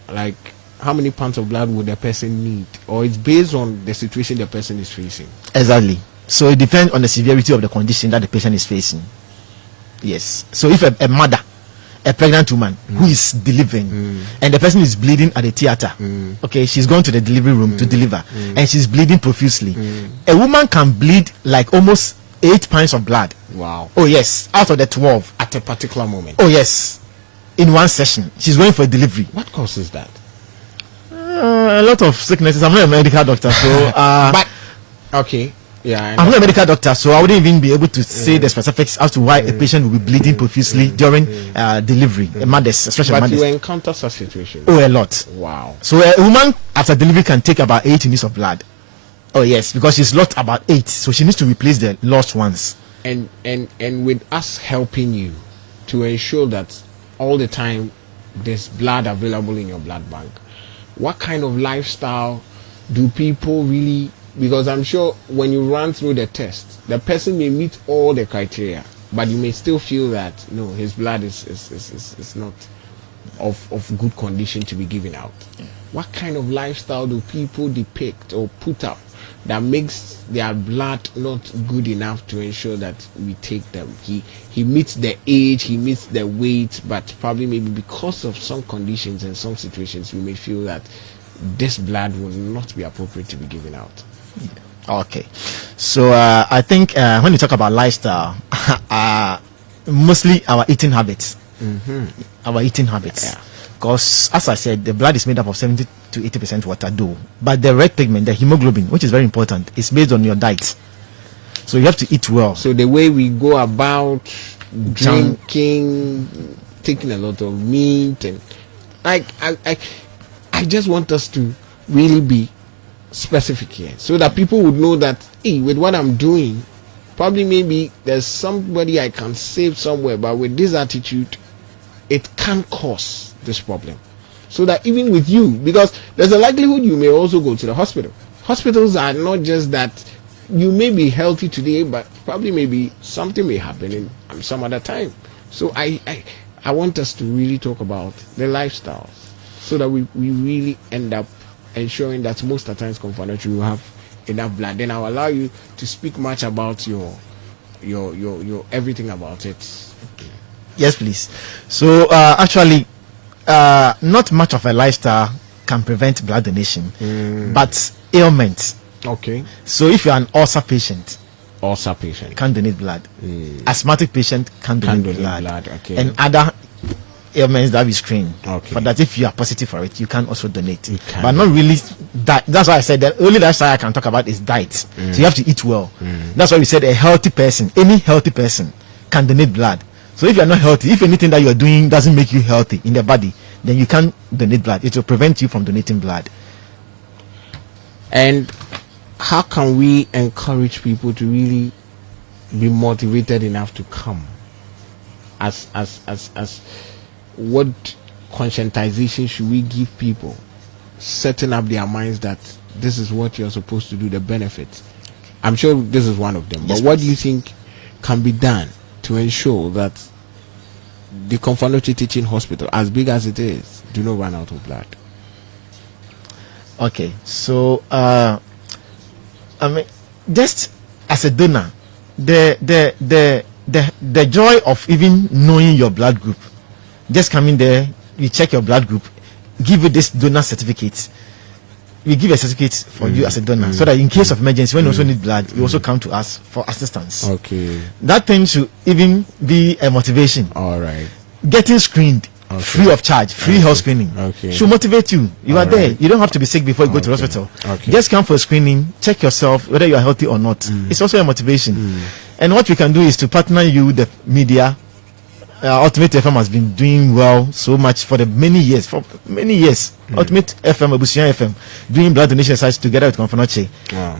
Like, how many pounds of blood would a person need? Or it's based on the situation the person is facing? Exactly. So it depends on the severity of the condition that the patient is facing. Yes. So if a mother, a pregnant woman who is delivering, and the person is bleeding at the theater, okay, she's gone to the delivery room to deliver, and she's bleeding profusely. A woman can bleed like almost 8 pints of blood. Wow. Oh yes, out of the 12 At a particular moment. Oh yes, in one session. She's going for a delivery. What causes that? A lot of sicknesses. I'm not a medical doctor, so but okay. Yeah, I'm not a medical doctor, so I wouldn't even be able to say the specifics as to why a patient will be bleeding profusely during delivery. Mothers, especially but mothers. you encounter such situations. Oh, a lot. Wow. So a woman after delivery can take about 8 units of blood. Oh yes, because she's lost about 8, so she needs to replace the lost ones. And with us helping you to ensure that all the time there's blood available in your blood bank, what kind of lifestyle do people really? Because I'm sure when you run through the test, the person may meet all the criteria, but you may still feel that no, his blood is not of good condition to be given out. What kind of lifestyle do people depict or put up that makes their blood not good enough to ensure that we take them? He meets the age, he meets the weight, but probably maybe because of some conditions and some situations, we may feel that this blood will not be appropriate to be given out. Okay, so I think when you talk about lifestyle, mostly our eating habits. Our eating habits. Because as I said, the blood is made up of 70 to 80% water, though. But the red pigment, the hemoglobin, which is very important, is based on your diet. So you have to eat well. So the way we go about drinking, taking a lot of meat, and I just want us to really be specific here, so that people would know that, hey, with what I'm doing, probably maybe there's somebody I can save somewhere, but with this attitude, it can cause this problem. So that even with you, because there's a likelihood you may also go to the hospital. Hospitals are not just that you may be healthy today, but probably maybe something may happen in some other time. So I want us to really talk about the lifestyles, so that we really end up ensuring that most of the times confirmatory will have enough blood. Then I'll allow you to speak much about your everything about it. Yes, please. So actually, not much of a lifestyle can prevent blood donation, but ailment. Okay. So if you're an ulcer patient, can't donate blood. Asthmatic patient can't donate blood. Okay. And other ailments that we screen. Okay. For that, if you are positive for it, you can also donate. But not really that. That's why I said that only lifestyle I can talk about is diet. So you have to eat well. That's why we said a healthy person, any healthy person, can donate blood. So if you're not healthy, if anything that you're doing doesn't make you healthy in the body, then you can't donate blood. It will prevent you from donating blood. And how can we encourage people to really be motivated enough to come? As what conscientization should we give people, setting up their minds that this is what you're supposed to do, the benefits? I'm sure this is one of them. Yes, but what do you think can be done to ensure that the Confirmatory Teaching Hospital, as big as it is, do not run out of blood? Okay, so I mean, just as a donor, the joy of even knowing your blood group, just come in there, you check your blood group, give you this donor certificate. We give a certificate for you as a donor, so that in case of emergency, when you also need blood, you also come to us for assistance. Okay. That thing should even be a motivation. All right. Getting screened free of charge, free health screening, should motivate you. You are there. You don't have to be sick before you go to the hospital. Just come for a screening, check yourself whether you are healthy or not. It's also a motivation. And what we can do is to partner you, the media. Ultimate FM has been doing well so much for many years. Ultimate FM, Abusian FM, doing blood donation exercise together with Konfanoche. Wow.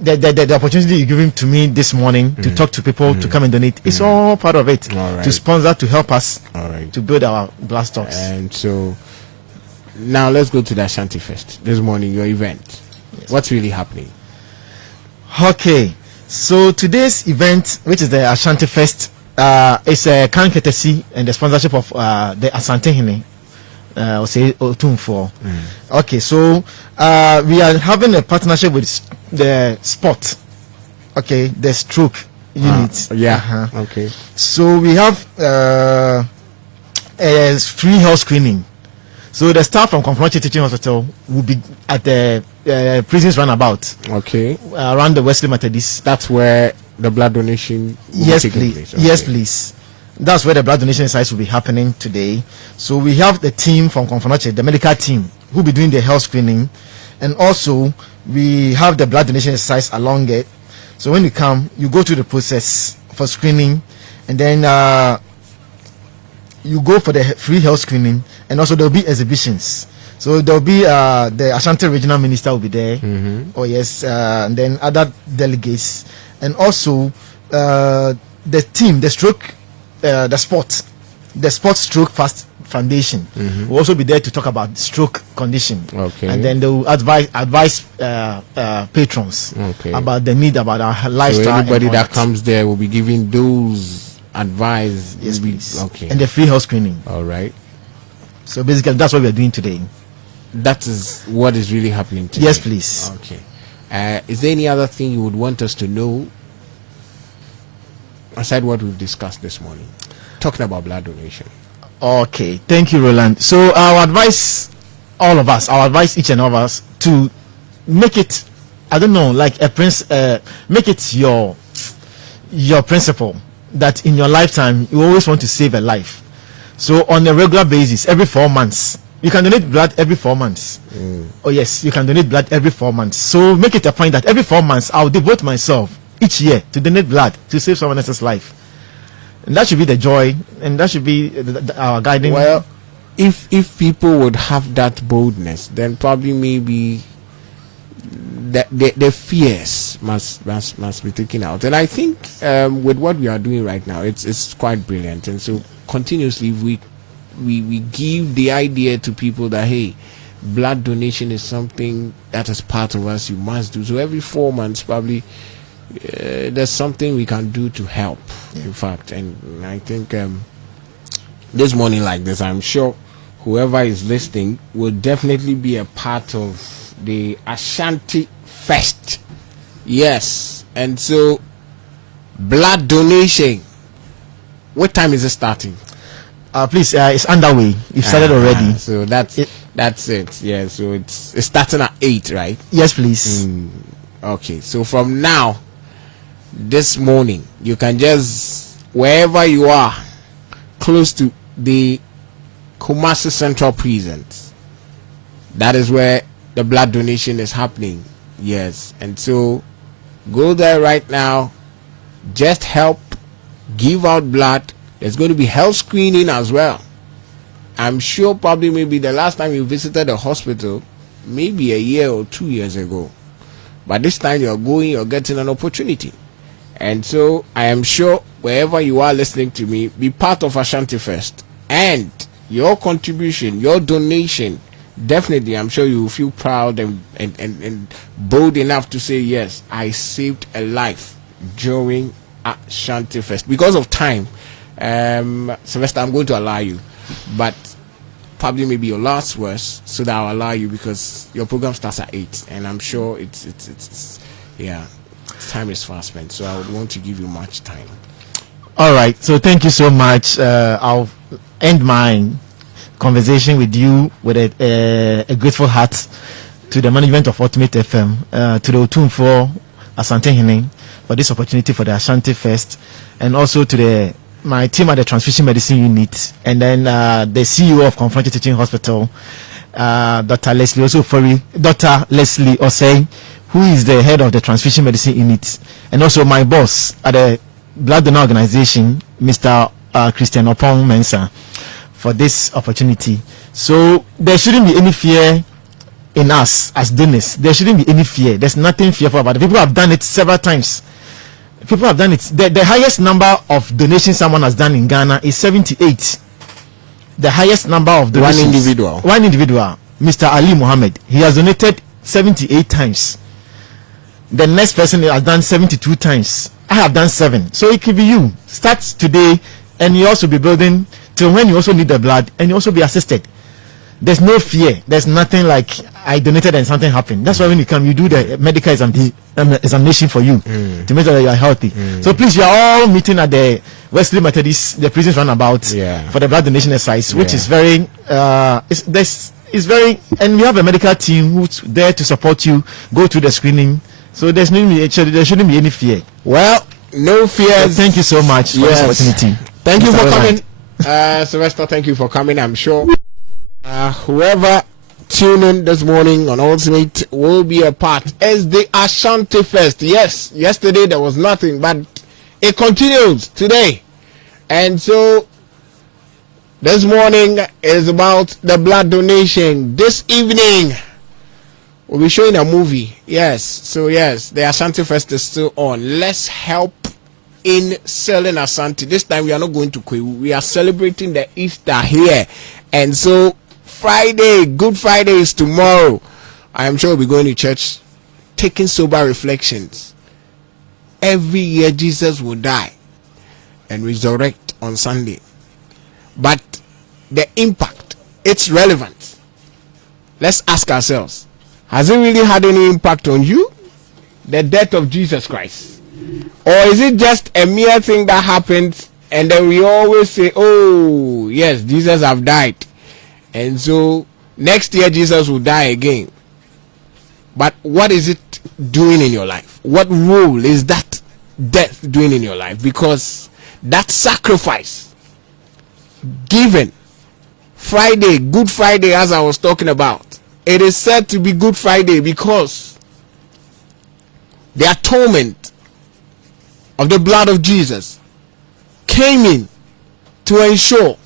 The opportunity you giving to me this morning to talk to people to come and donate, it's all part of it. Right. To sponsor, to help us Right. to build our blood stocks. And so now let's go to the Ashanti Fest this morning, your event. Yes. What's really happening? Okay, so today's event, which is the Ashanti Fest, is a kind courtesy and the sponsorship of the Asante Hene. Say Otumfo. Okay, so we are having a partnership with the sport. Okay, the stroke unit. Okay. So we have a free health screening. So the staff from Konfanoche Teaching Hospital will be at the prisons runabout. Okay. Around the Wesley Methodist. That's where the blood donation will Yes, be taking please. place. Yes, please. That's where the blood donation exercise will be happening today. So we have the team from Konfanoche, the medical team, who will be doing the health screening. And also, we have the blood donation exercise along it. So when you come, you go through the process for screening. And then you go for the free health screening. And also, there will be exhibitions. So there will be the Ashanti Regional Minister will be there. Oh, yes. And then other delegates. And also, the team, the stroke, the sports stroke fast foundation will also be there to talk about stroke condition. Okay. And then they will advise patrons about the need about our lifestyle. So anybody and all that comes there will be giving those advice. Yes, please. Okay. And the free health screening. All right. So basically, that's what we are doing today. That is what is really happening today. Yes, please. Okay. Is there any other thing you would want us to know aside what we've discussed this morning, talking about blood donation? Okay, thank you, Roland. So our advice, each and all of us to make it, I don't know, like make it your principle that in your lifetime you always want to save a life. So on a regular basis, every 4 months, you can donate blood every 4 months. Oh yes, you can donate blood every 4 months. So make it a point that every 4 months I'll devote myself each year to donate blood to save someone else's life. And that should be the joy, and that should be our guiding. Well, if people would have that boldness, then probably maybe the fears must be taken out. And I think with what we are doing right now, it's quite brilliant. And so continuously we give the idea to people that, hey, blood donation is something that is part of us, you must do. So every 4 months probably there's something we can do to help, in fact. And I think this morning like this, I'm sure whoever is listening will definitely be a part of the Ashanti Fest. Yes. And so blood donation, what time is it starting? Please, it's underway. You've started already. So that's it. Yeah, so it's starting at 8, right? Yes, please. Okay, so from now, this morning, you can just, wherever you are, close to the Kumasi Central Prison, that is where the blood donation is happening. Yes, and so go there right now, just help, give out blood. There's going to be health screening as well. I'm sure probably maybe the last time you visited a hospital, maybe a year or 2 years ago. But this time you're getting an opportunity. And so I am sure wherever you are listening to me, be part of Ashanti Fest. And your contribution, your donation, definitely I'm sure you will feel proud and bold enough to say, yes, I saved a life during Ashanti Fest. Because of time, Sylvester, I'm going to allow you. But probably maybe your last words, so that I'll allow you, because your program starts at 8, and I'm sure it's time is fast spent, so I would want to give you much time. All right, so thank you so much. I'll end my conversation with you with a grateful heart to the management of Ultimate FM, to the Otumfo Asante Hene for this opportunity for the Ashanti Fest, and also to my team at the Transfusion Medicine Unit, and then the CEO of Konfanoche Teaching Hospital, Dr. Leslie Osei, who is the head of the transfusion medicine unit, and also my boss at the blood donor organization, Mr. Christian Opon Mensah, for this opportunity. So there shouldn't be any fear in us as donors. There shouldn't be any fear. There's nothing fearful about it. People have done it several times. People have done it. The highest number of donations someone has done in Ghana is 78. The highest number of donations. One individual, Mr. Ali Mohammed. He has donated 78 times. The next person has done 72 times. I have done 7. So it could be you. Start today, and you also be building till when you also need the blood, and you also be assisted. There's no fear. There's nothing like I donated and something happened. That's why when you come, you do the medical examination for you to make sure that you are healthy. So please, you are all meeting at the Wesley Methodist, the prisons runabout for the blood donation exercise, which is very, it's very, and we have a medical team who's there to support you, go through the screening. So there shouldn't be any fear. Well, no fears. So thank you so much for this opportunity. Thank you for coming, Sylvester. Thank you for coming. I'm sure whoever tuned in this morning on Ultimate will be a part as the Ashanti Fest. Yes, yesterday there was nothing, but it continues today. And so this morning is about the blood donation. This evening we'll be showing a movie. Yes, so yes, the Ashanti Fest is still on. Let's help in selling Ashanti. This time we are not going to Kwewu. We are celebrating the Easter here. And so Friday, Good Friday is tomorrow. I am sure we'll be going to church, taking sober reflections. Every year Jesus will die and resurrect on Sunday. But the impact, its relevance. Let's ask ourselves, has it really had any impact on you? The death of Jesus Christ? Or is it just a mere thing that happens and then we always say, oh, yes, Jesus have died. And so next year Jesus will die again. But what is it doing in your life? What role is that death doing in your life? Because that sacrifice given Friday, Good Friday, as I was talking about, it is said to be Good Friday because the atonement of the blood of Jesus came in to ensure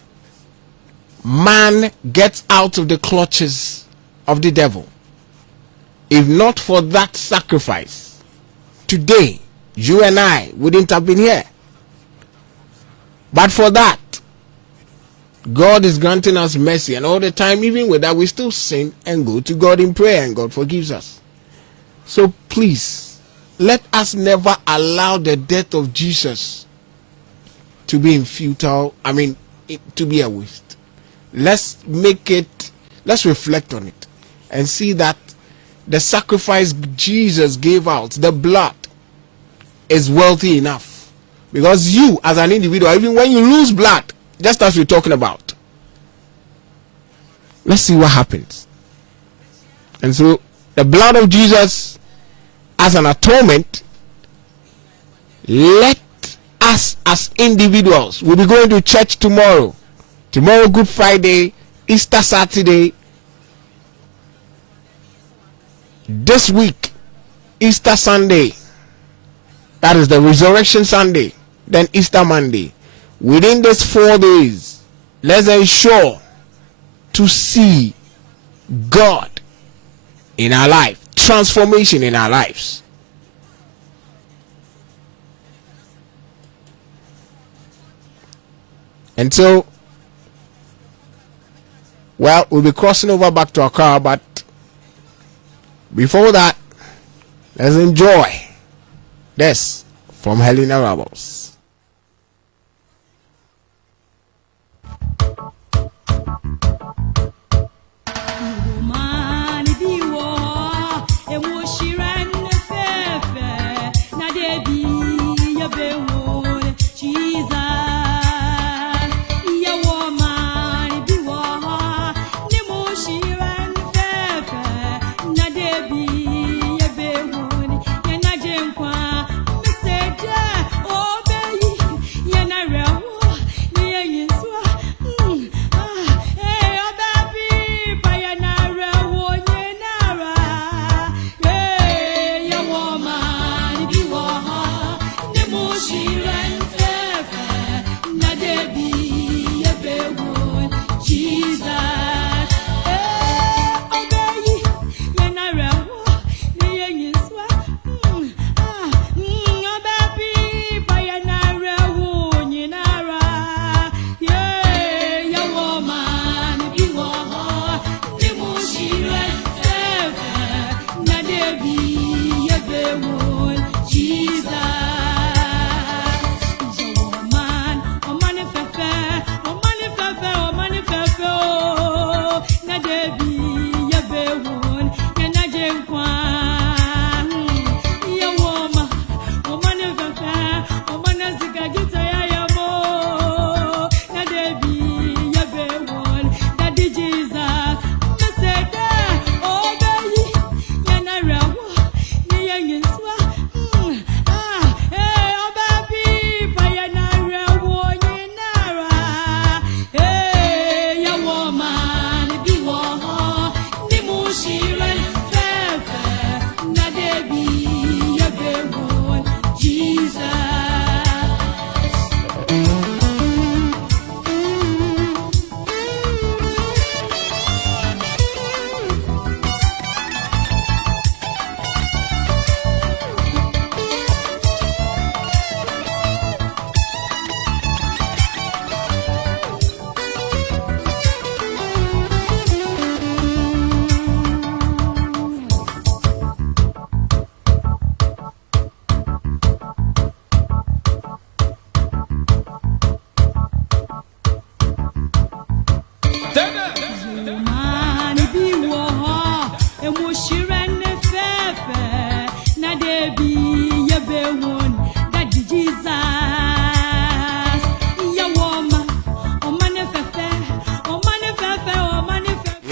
man gets out of the clutches of the devil. If not for that sacrifice, today you and I wouldn't have been here. But for that, God is granting us mercy, and all the time, even with that, we still sin and go to God in prayer, and God forgives us. So please, let us never allow the death of Jesus to be to be a waste. Let's reflect on it and see that the sacrifice Jesus gave out, the blood, is wealthy enough. Because you, as an individual, even when you lose blood, just as we're talking about, let's see what happens. And so, the blood of Jesus as an atonement, let us as individuals, we'll be going to church tomorrow. Tomorrow, Good Friday, Easter Saturday. This week, Easter Sunday. That is the Resurrection Sunday. Then Easter Monday. Within these 4 days, let's ensure to see God in our life. Transformation in our lives. And so, well, we'll be crossing over back to Accra, but before that, let's enjoy this from Helena Rebels. Oh,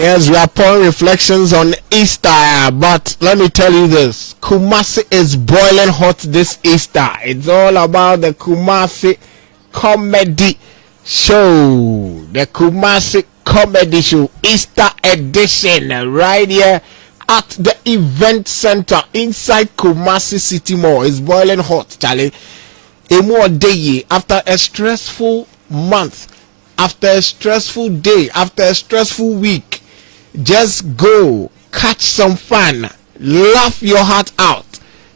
Yes, we are pouring reflections on Easter, but let me tell you this. Kumasi is boiling hot this Easter. It's all about the Kumasi comedy show. The Kumasi comedy show, Easter edition, right here at the event center inside Kumasi City Mall. It's boiling hot, Charlie. A more day after a stressful month, after a stressful day, after a stressful week. Just go, catch some fun, laugh your heart out.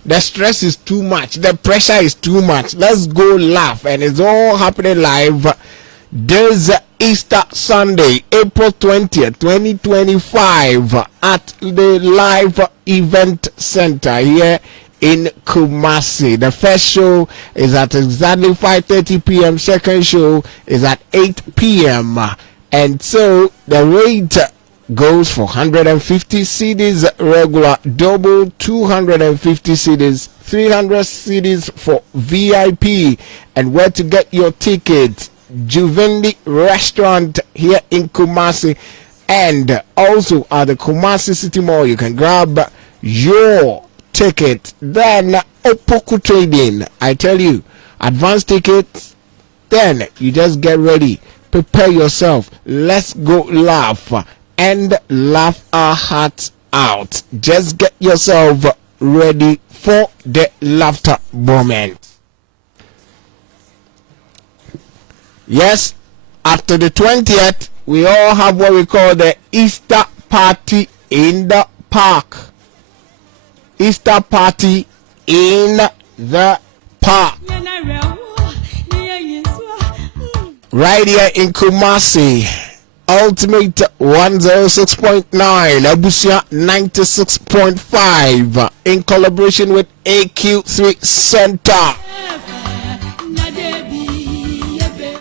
The stress is too much, the pressure is too much. Let's go laugh, and it's all happening live. There's Easter Sunday, April 20th, 2025, at the Live Event Center here in Kumasi. The first show is at exactly 5:30 p.m. Second show is at 8 p.m. And so the rate goes for 150 cedis regular, double 250 cedis, 300 cedis for VIP. And where to get your tickets? Juvendi Restaurant here in Kumasi, and also at the Kumasi City Mall. You can grab your ticket. Then Opoku Trading, I tell you, advance tickets. Then you just get ready, prepare yourself. Let's go laugh and laugh our hearts out. Just get yourself ready for the laughter moment. Yes, after the 20th, we all have what we call the Easter party in the park. Easter party in the park. Right here in Kumasi. Ultimate 106.9, Abusia 96.5, in collaboration with AQ3 Center.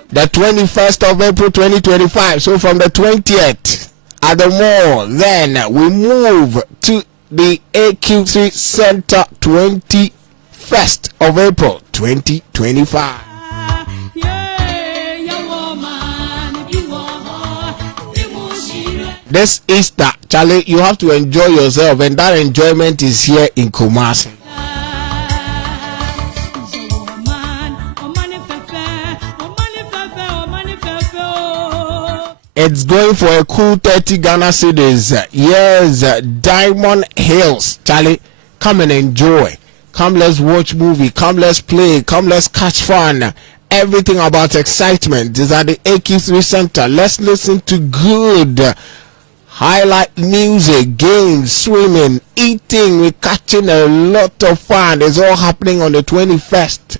The 21st of April 2025. So from the 20th at the mall, then we move to the AQ3 Center 21st of April 2025. This Easter, Charlie, you have to enjoy yourself, and that enjoyment is here in Kumasi. It's going for a cool 30 Ghana cedis. Yes, Diamond Hills. Charlie, come and enjoy. Come, let's watch movie. Come, let's play. Come, let's catch fun. Everything about excitement is at the AQ3 Center. Let's listen to good highlight music, games, swimming, eating. We're catching a lot of fun. It's all happening on the 21st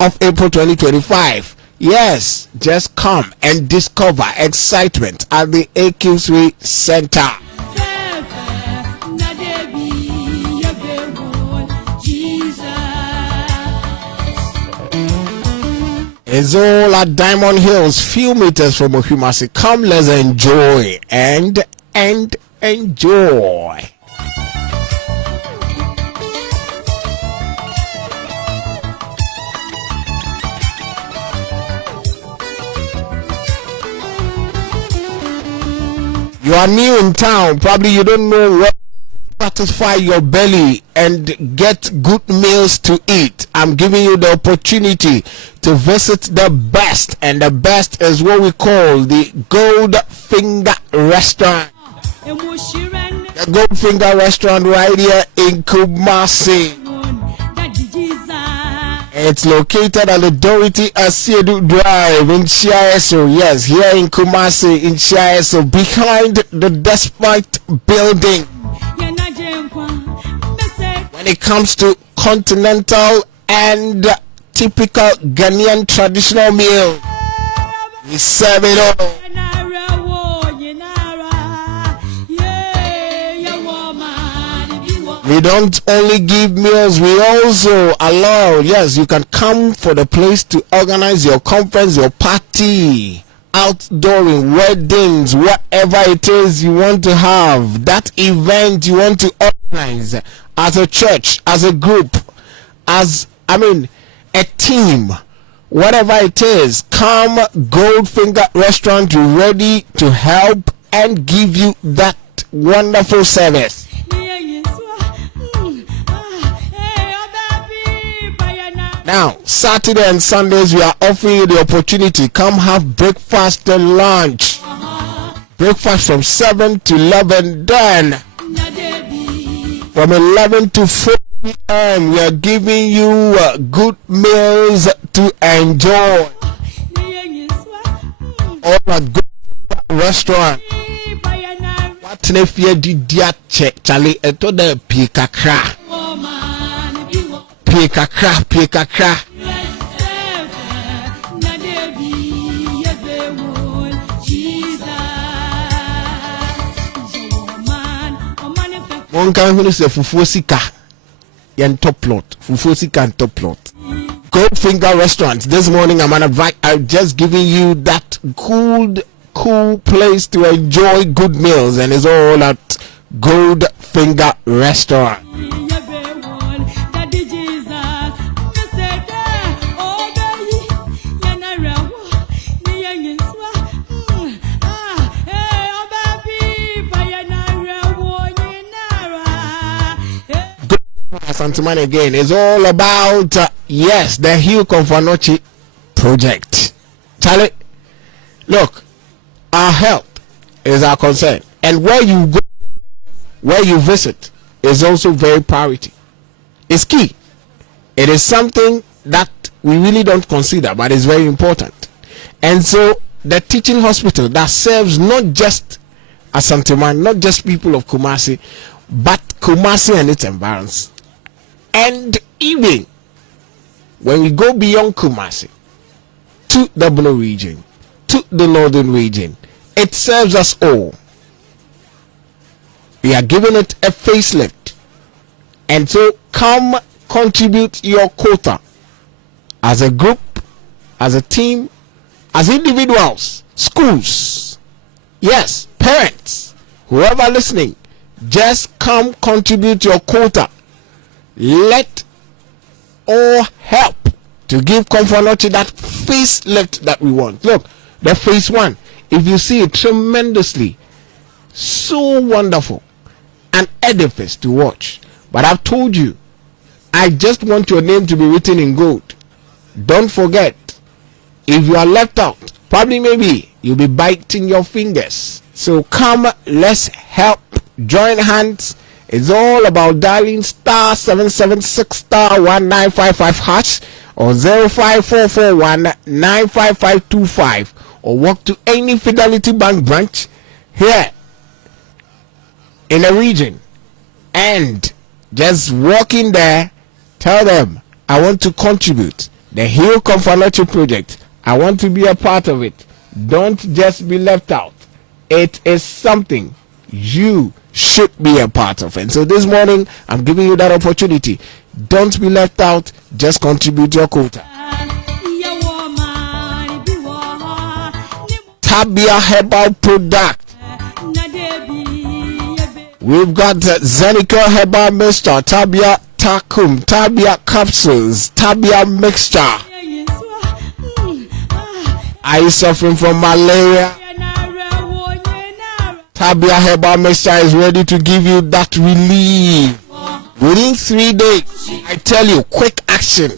of April 2025. Yes, just come and discover excitement at the AQ3 Center. It's all at Diamond Hills, few meters from Okumasi. Come, let's enjoy and enjoy. You are new in town, probably you don't know what to satisfy your belly and get good meals to eat. I'm giving you the opportunity to visit the best, and the best is what we call the Goldfinger Restaurant. The Goldfinger Restaurant right here in Kumasi. It's located at the Dorothy Asiedu Drive in Chiaeso. Yes, here in Kumasi in Chiaeso, behind the Despite building. When it comes to continental and typical Ghanaian traditional meal, we serve it all. We don't only give meals, we also allow, yes, you can come for the place to organize your conference, your party, outdooring, weddings, whatever it is you want to have, that event you want to organize as a church, as a group, as, a team, whatever it is. Come, Goldfinger Restaurant, you're ready to help and give you that wonderful service. Now, Saturday and Sundays, we are offering you the opportunity. Come have breakfast and lunch. Breakfast from 7 to 11. Then, from 11 to 4 p.m., we are giving you good meals to enjoy. All at good restaurant. What if you did that check, Charlie? I told them, Pikakra. One can finish the Fufosika and top plot. Fufosika and top plot. Goldfinger Restaurant. This morning I'm just giving you that cool place to enjoy good meals, and it's all at Goldfinger Restaurant. Santiman again is all about the Hill Confanochi project. Charlie, look, our health is our concern, and where you go, where you visit is also very priority. It's key. It is something that we really don't consider, but it's very important. And so the teaching hospital that serves not just Asanteman, not just people of Kumasi, but Kumasi and its environs. And even when we go beyond Kumasi to the Blue region, to the Northern region, it serves us all. We are giving it a facelift. And so come contribute your quota as a group, as a team, as individuals, schools, yes, parents, whoever listening, just come contribute your quota. Let all help to give Confanochi that facelift that we want. Look, the phase 1, if you see it, tremendously, so wonderful, an edifice to watch. But I've told you, I just want your name to be written in gold. Don't forget, if you are left out, probably maybe you'll be biting your fingers. So come, let's help, join hands. It's all about dialing star 776 star 1955 hash or 05441 95525, or walk to any Fidelity Bank branch here in the region and just walk in there. Tell them, I want to contribute the Hill Confanochi project. I want to be a part of it. Don't just be left out. It is something you should be a part of. And so this morning, I'm giving you that opportunity. Don't be left out. Just contribute your quota. Tabia Herbal Product. We've got Zenica Herbal Mixture, Tabia Takum, Tabia Capsules, Tabia Mixture. Are you suffering from malaria? Tabia Herbal Mixture is ready to give you that relief. Within 3 days, I tell you, quick action.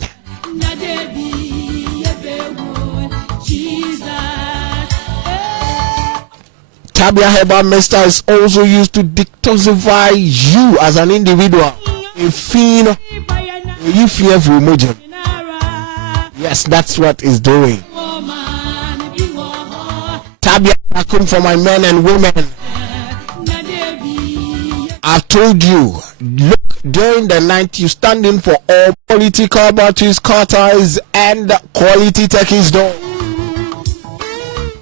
Tabia Herbal Mixture is also used to detoxify you as an individual. Yes, that's what it's doing. Tabia Takum for my men and women. I've told you, look, during the night you stand in for all quality car batteries, car tires, and quality techies door.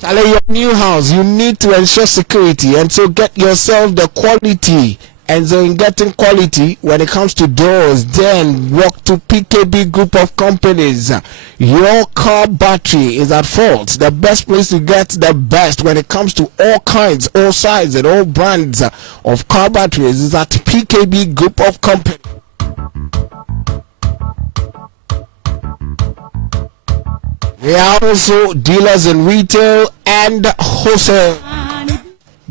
Charlie, your new house, you need to ensure security, and so get yourself the quality. And so in getting quality, when it comes to doors, then walk to PKB Group of Companies. Your car battery is at fault. The best place to get the best when it comes to all kinds, all sizes, and all brands of car batteries is at PKB Group of Companies. We are also dealers in retail and wholesale.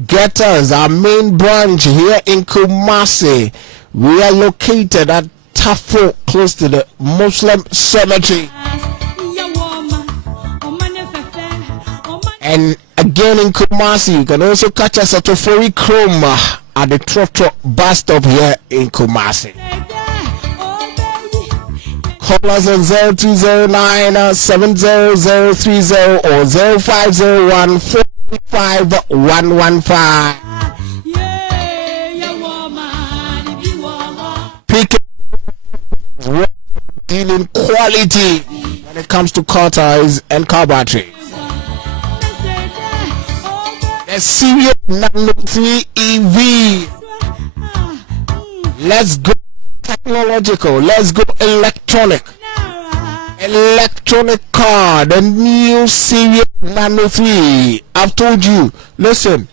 get us. Our main branch here in Kumasi. We are located at Tafo, close to the Muslim cemetery. And again in Kumasi, you can also catch us at Ofori Chroma at the Trotro bus stop here in Kumasi. Call us on 0209-70030 or 0501-45115. Pick dealing quality when it comes to car tires and car batteries. The Serious Nano 3 EV. Let's go technological. Let's go electronic. Electronic car. The new Serious Nano 3. I've told you. Listen,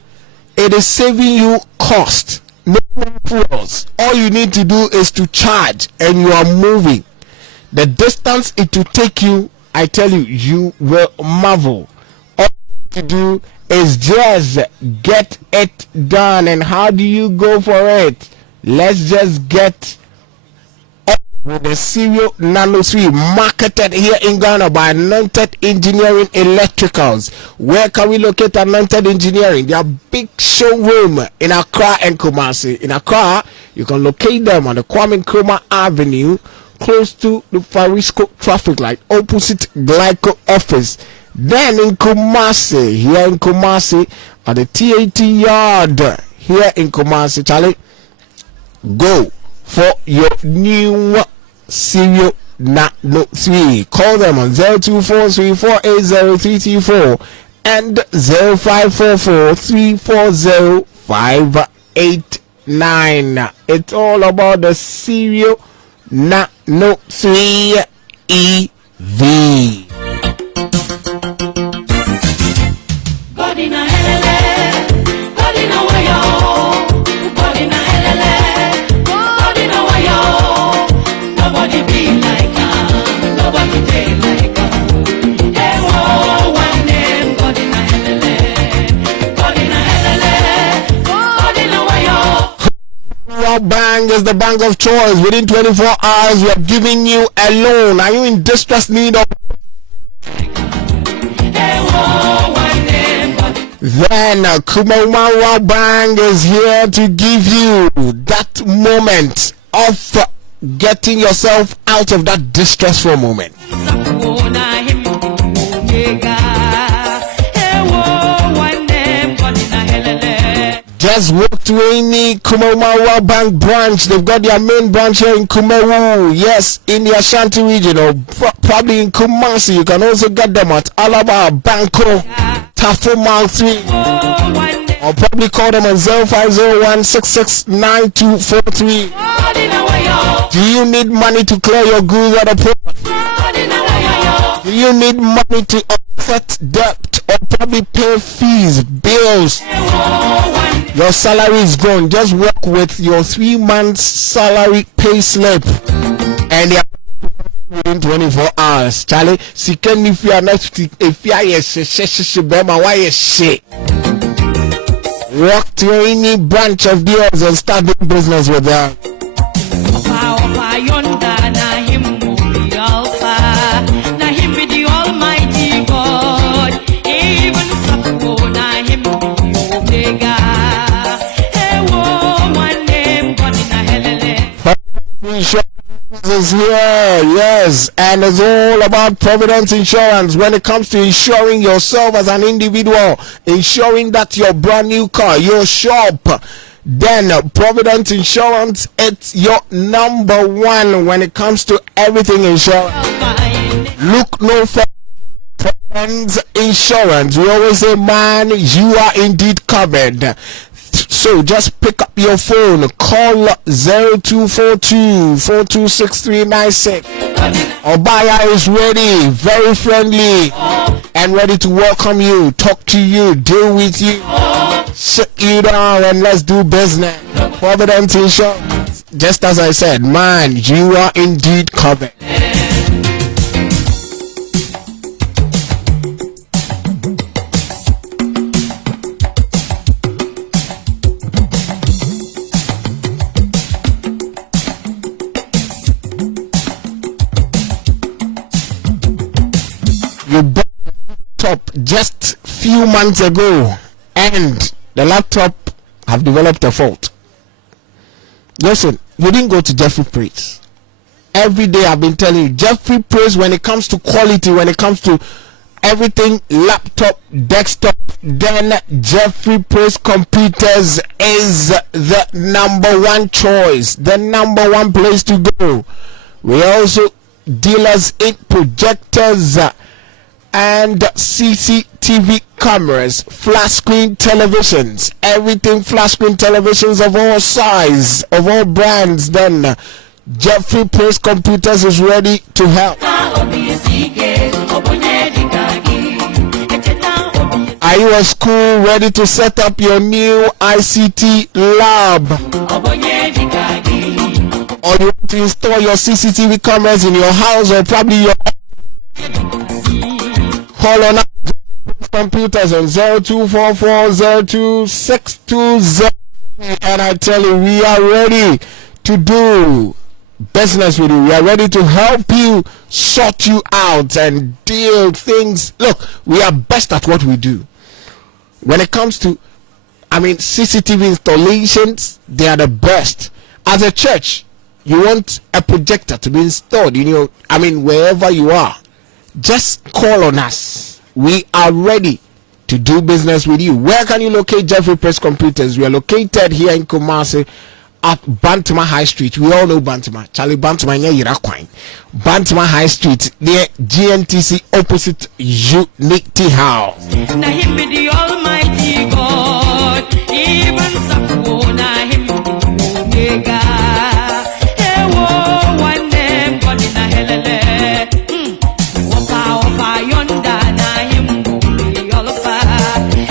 it is saving you cost. No fuels. All you need to do is to charge, and you are moving. The distance it will take you, I tell you, you will marvel. All you need to do is just get it done. And how do you go for it? Let's just get up with the Serious Nano 3, marketed here in Ghana by Anointed Engineering Electricals. Where can we locate Anointed Engineering? Their big showroom in Accra and Kumasi. In Accra, you can locate them on the Kwame Nkrumah Avenue, close to the Farisco traffic light, opposite Glyco office. Then in Kumasi, here in Kumasi, at the TAT yard, here in Kumasi, Charlie, go for your new Serious Nano 3. Call them on 0243480334 and 0544340589. It's all about the Serious Nano 3 EV. Bank is the bank of choice. Within 24 hours, we are giving you a loan. Are you in distress need of? Then Kumawara Bank is here to give you that moment of getting yourself out of that distressful moment. Just walk to any Kumawara Bank branch. They've got their main branch here in Kumewu. Yes, in the Ashanti region, or probably in Kumasi. You can also get them at Alaba, Banko, Tafo Mile 3. Or probably call them on 0501-669243. Do you need money to clear your goods at a port? Do you need money to offset debt or probably pay fees, bills? Your salary is gone. Just work with your 3 months salary pay slip, and they are within 24 hours. Charlie, second if you are not, if you are walk to any branch of theirs and start doing business with them. Is here, yes, and it's all about Providence Insurance. When it comes to insuring yourself as an individual, ensuring that your brand new car, your shop, then Providence Insurance, it's your number one when it comes to everything insurance. Look no further. Providence Insurance, we always say, man, you are indeed covered. So just pick up your phone, call 0242-426396. Obaya is ready, very friendly, and ready to welcome you, talk to you, deal with you, sit you down, and let's do business. Providence Insurance, just as I said, man, you are indeed covered. just few months ago, and the laptop have developed a fault. Listen, you didn't go to Jeffrey Praise. Every day I've been telling you, Jeffrey Praise, when it comes to quality, when it comes to everything, laptop, desktop, then Jeffrey Praise Computers is the number one choice, the number one place to go. We are also dealers in projectors and CCTV cameras, flat screen televisions, everything flat screen televisions of all size, of all brands. Then Jeffrey Praise Computers is ready to help. Are you a school ready to set up your new ICT lab? Or you want to install your CCTV cameras in your house or probably your call on Computers on 0244026220, and I tell you, we are ready to do business with you. We are ready to help you, sort you out and deal things. Look, we are best at what we do. When it comes to, CCTV installations, they are the best. As a church, you want a projector to be installed, wherever you are, just call on us. We are ready to do business with you. Where can you locate Jeffrey Praise Computers? We are located here in Kumasi at Bantama High Street. We all know Bantama. Charlie Bantama Yirakwine. Bantama High Street near GNTC opposite Unity House. Now him be the Almighty God, even Safu, now him be the Omega. Hey, whoa, one name, God in a helele. Opa, yonder, now him be the Alpha.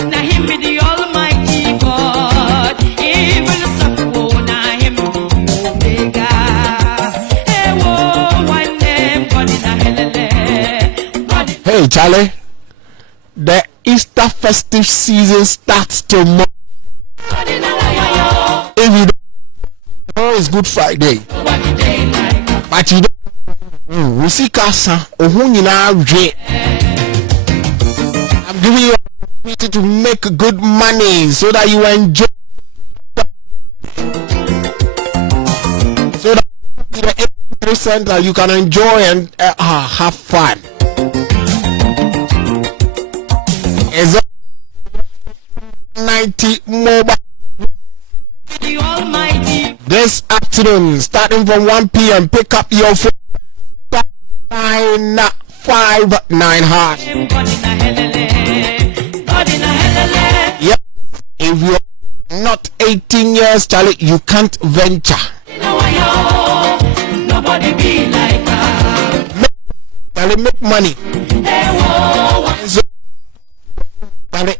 Now him be the Almighty God, even Safu, now him be the Omega. Hey, whoa, one name, God in a helele. Hey, Charlie. The Easter festive season starts tomorrow. If you don't know, it's Good Friday. But you don't, we see Kasa, I'm giving you an opportunity to make good money so that you enjoy. So that the center you can enjoy and have fun. Is 90 mobile The Almighty this afternoon, starting from 1 p.m. Pick up your phone 959 hash. God in a helele. God in a helele. Yep. If you're not 18 years, Charlie, you can't venture. Nobody be like her. Charlie, make money. Hey, whoa, So, Charlie,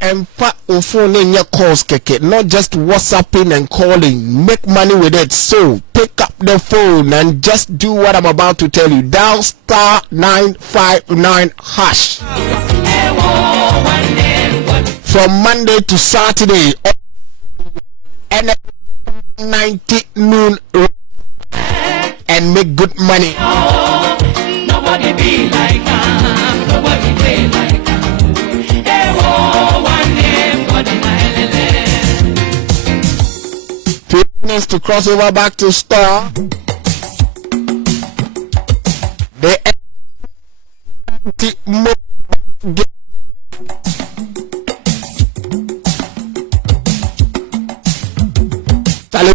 phone in your calls, keke, not just WhatsApping and calling. Make money with it. So pick up the phone and just do what I'm about to tell you. Dial star 959 hash. From Monday to Saturday, and 90 noon, and make good money. nobody be like her. Nobody be like her. Hey, whoa, one name, God in a helele. Few minutes to cross over back to store. The empty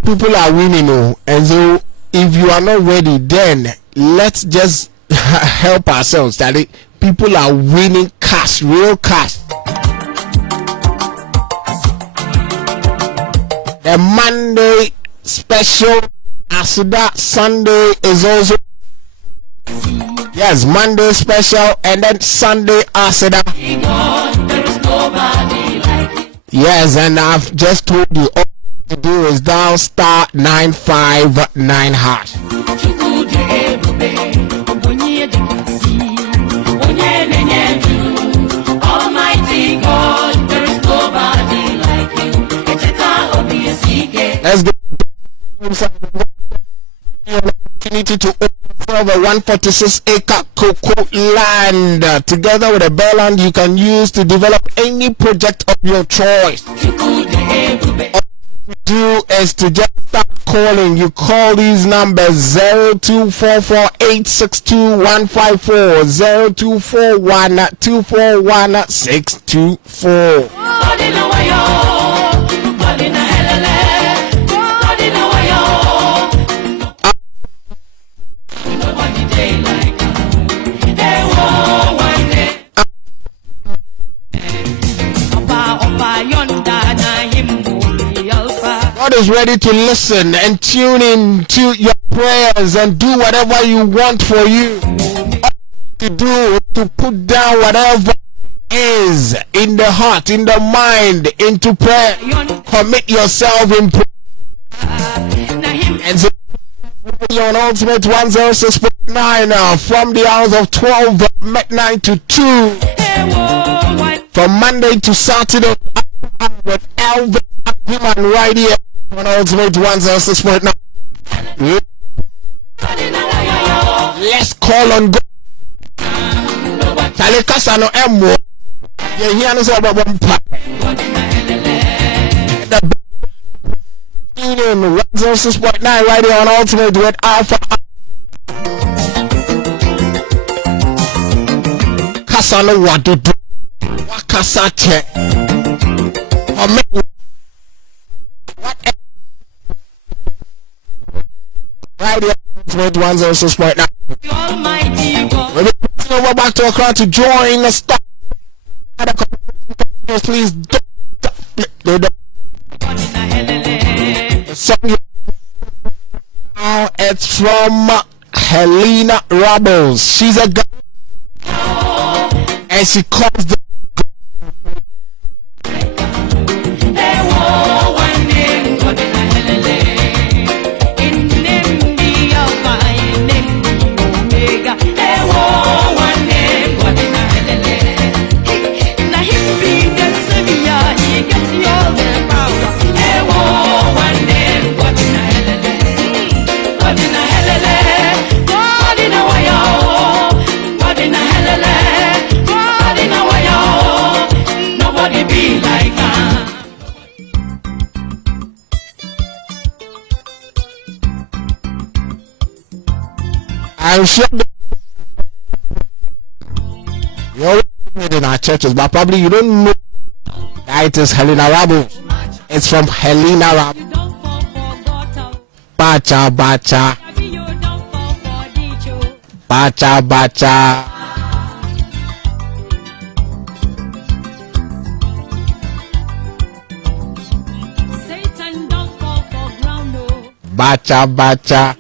people are winning, and so if you are not ready, then let's just help ourselves. People are winning cash, real cash. The Monday special Asida Sunday is also, yes, Monday special, and then Sunday Asida. Yes, and I've just told you all to do is dial star 959 hash. Almighty God, there is nobody like you. Let's get some opportunity to open of a 146-acre cocoa land. Together with a bare land you can use to develop any project of your choice. Do is to just start calling. You call these numbers 0244862154, 0241241624. God is ready to listen and tune in to your prayers and do whatever you want for you. All you do is to put down whatever is in the heart, in the mind, into prayer. Commit yourself in prayer. And so on Ultimate 106.9 from the hours of 12 midnight to 2. From Monday to Saturday with Elvis Human right here on Ultimate 106.9. Let's call on God. Talikasa no emo. You hear us about one part. The 106.9 right here on Ultimate with Alpha. Kasa no wadudu. Wakasa che. Right here, 106.9. We'll be over back to Accra to join the stop. Please don't the song. Now it's from Helena Rebels. She's a girl, and she calls the I'm sure you're in our churches, but probably you don't know that it is Helena Rabu. It's from Helena Rabu. Bacha bacha. Bacha bacha. Bacha bacha.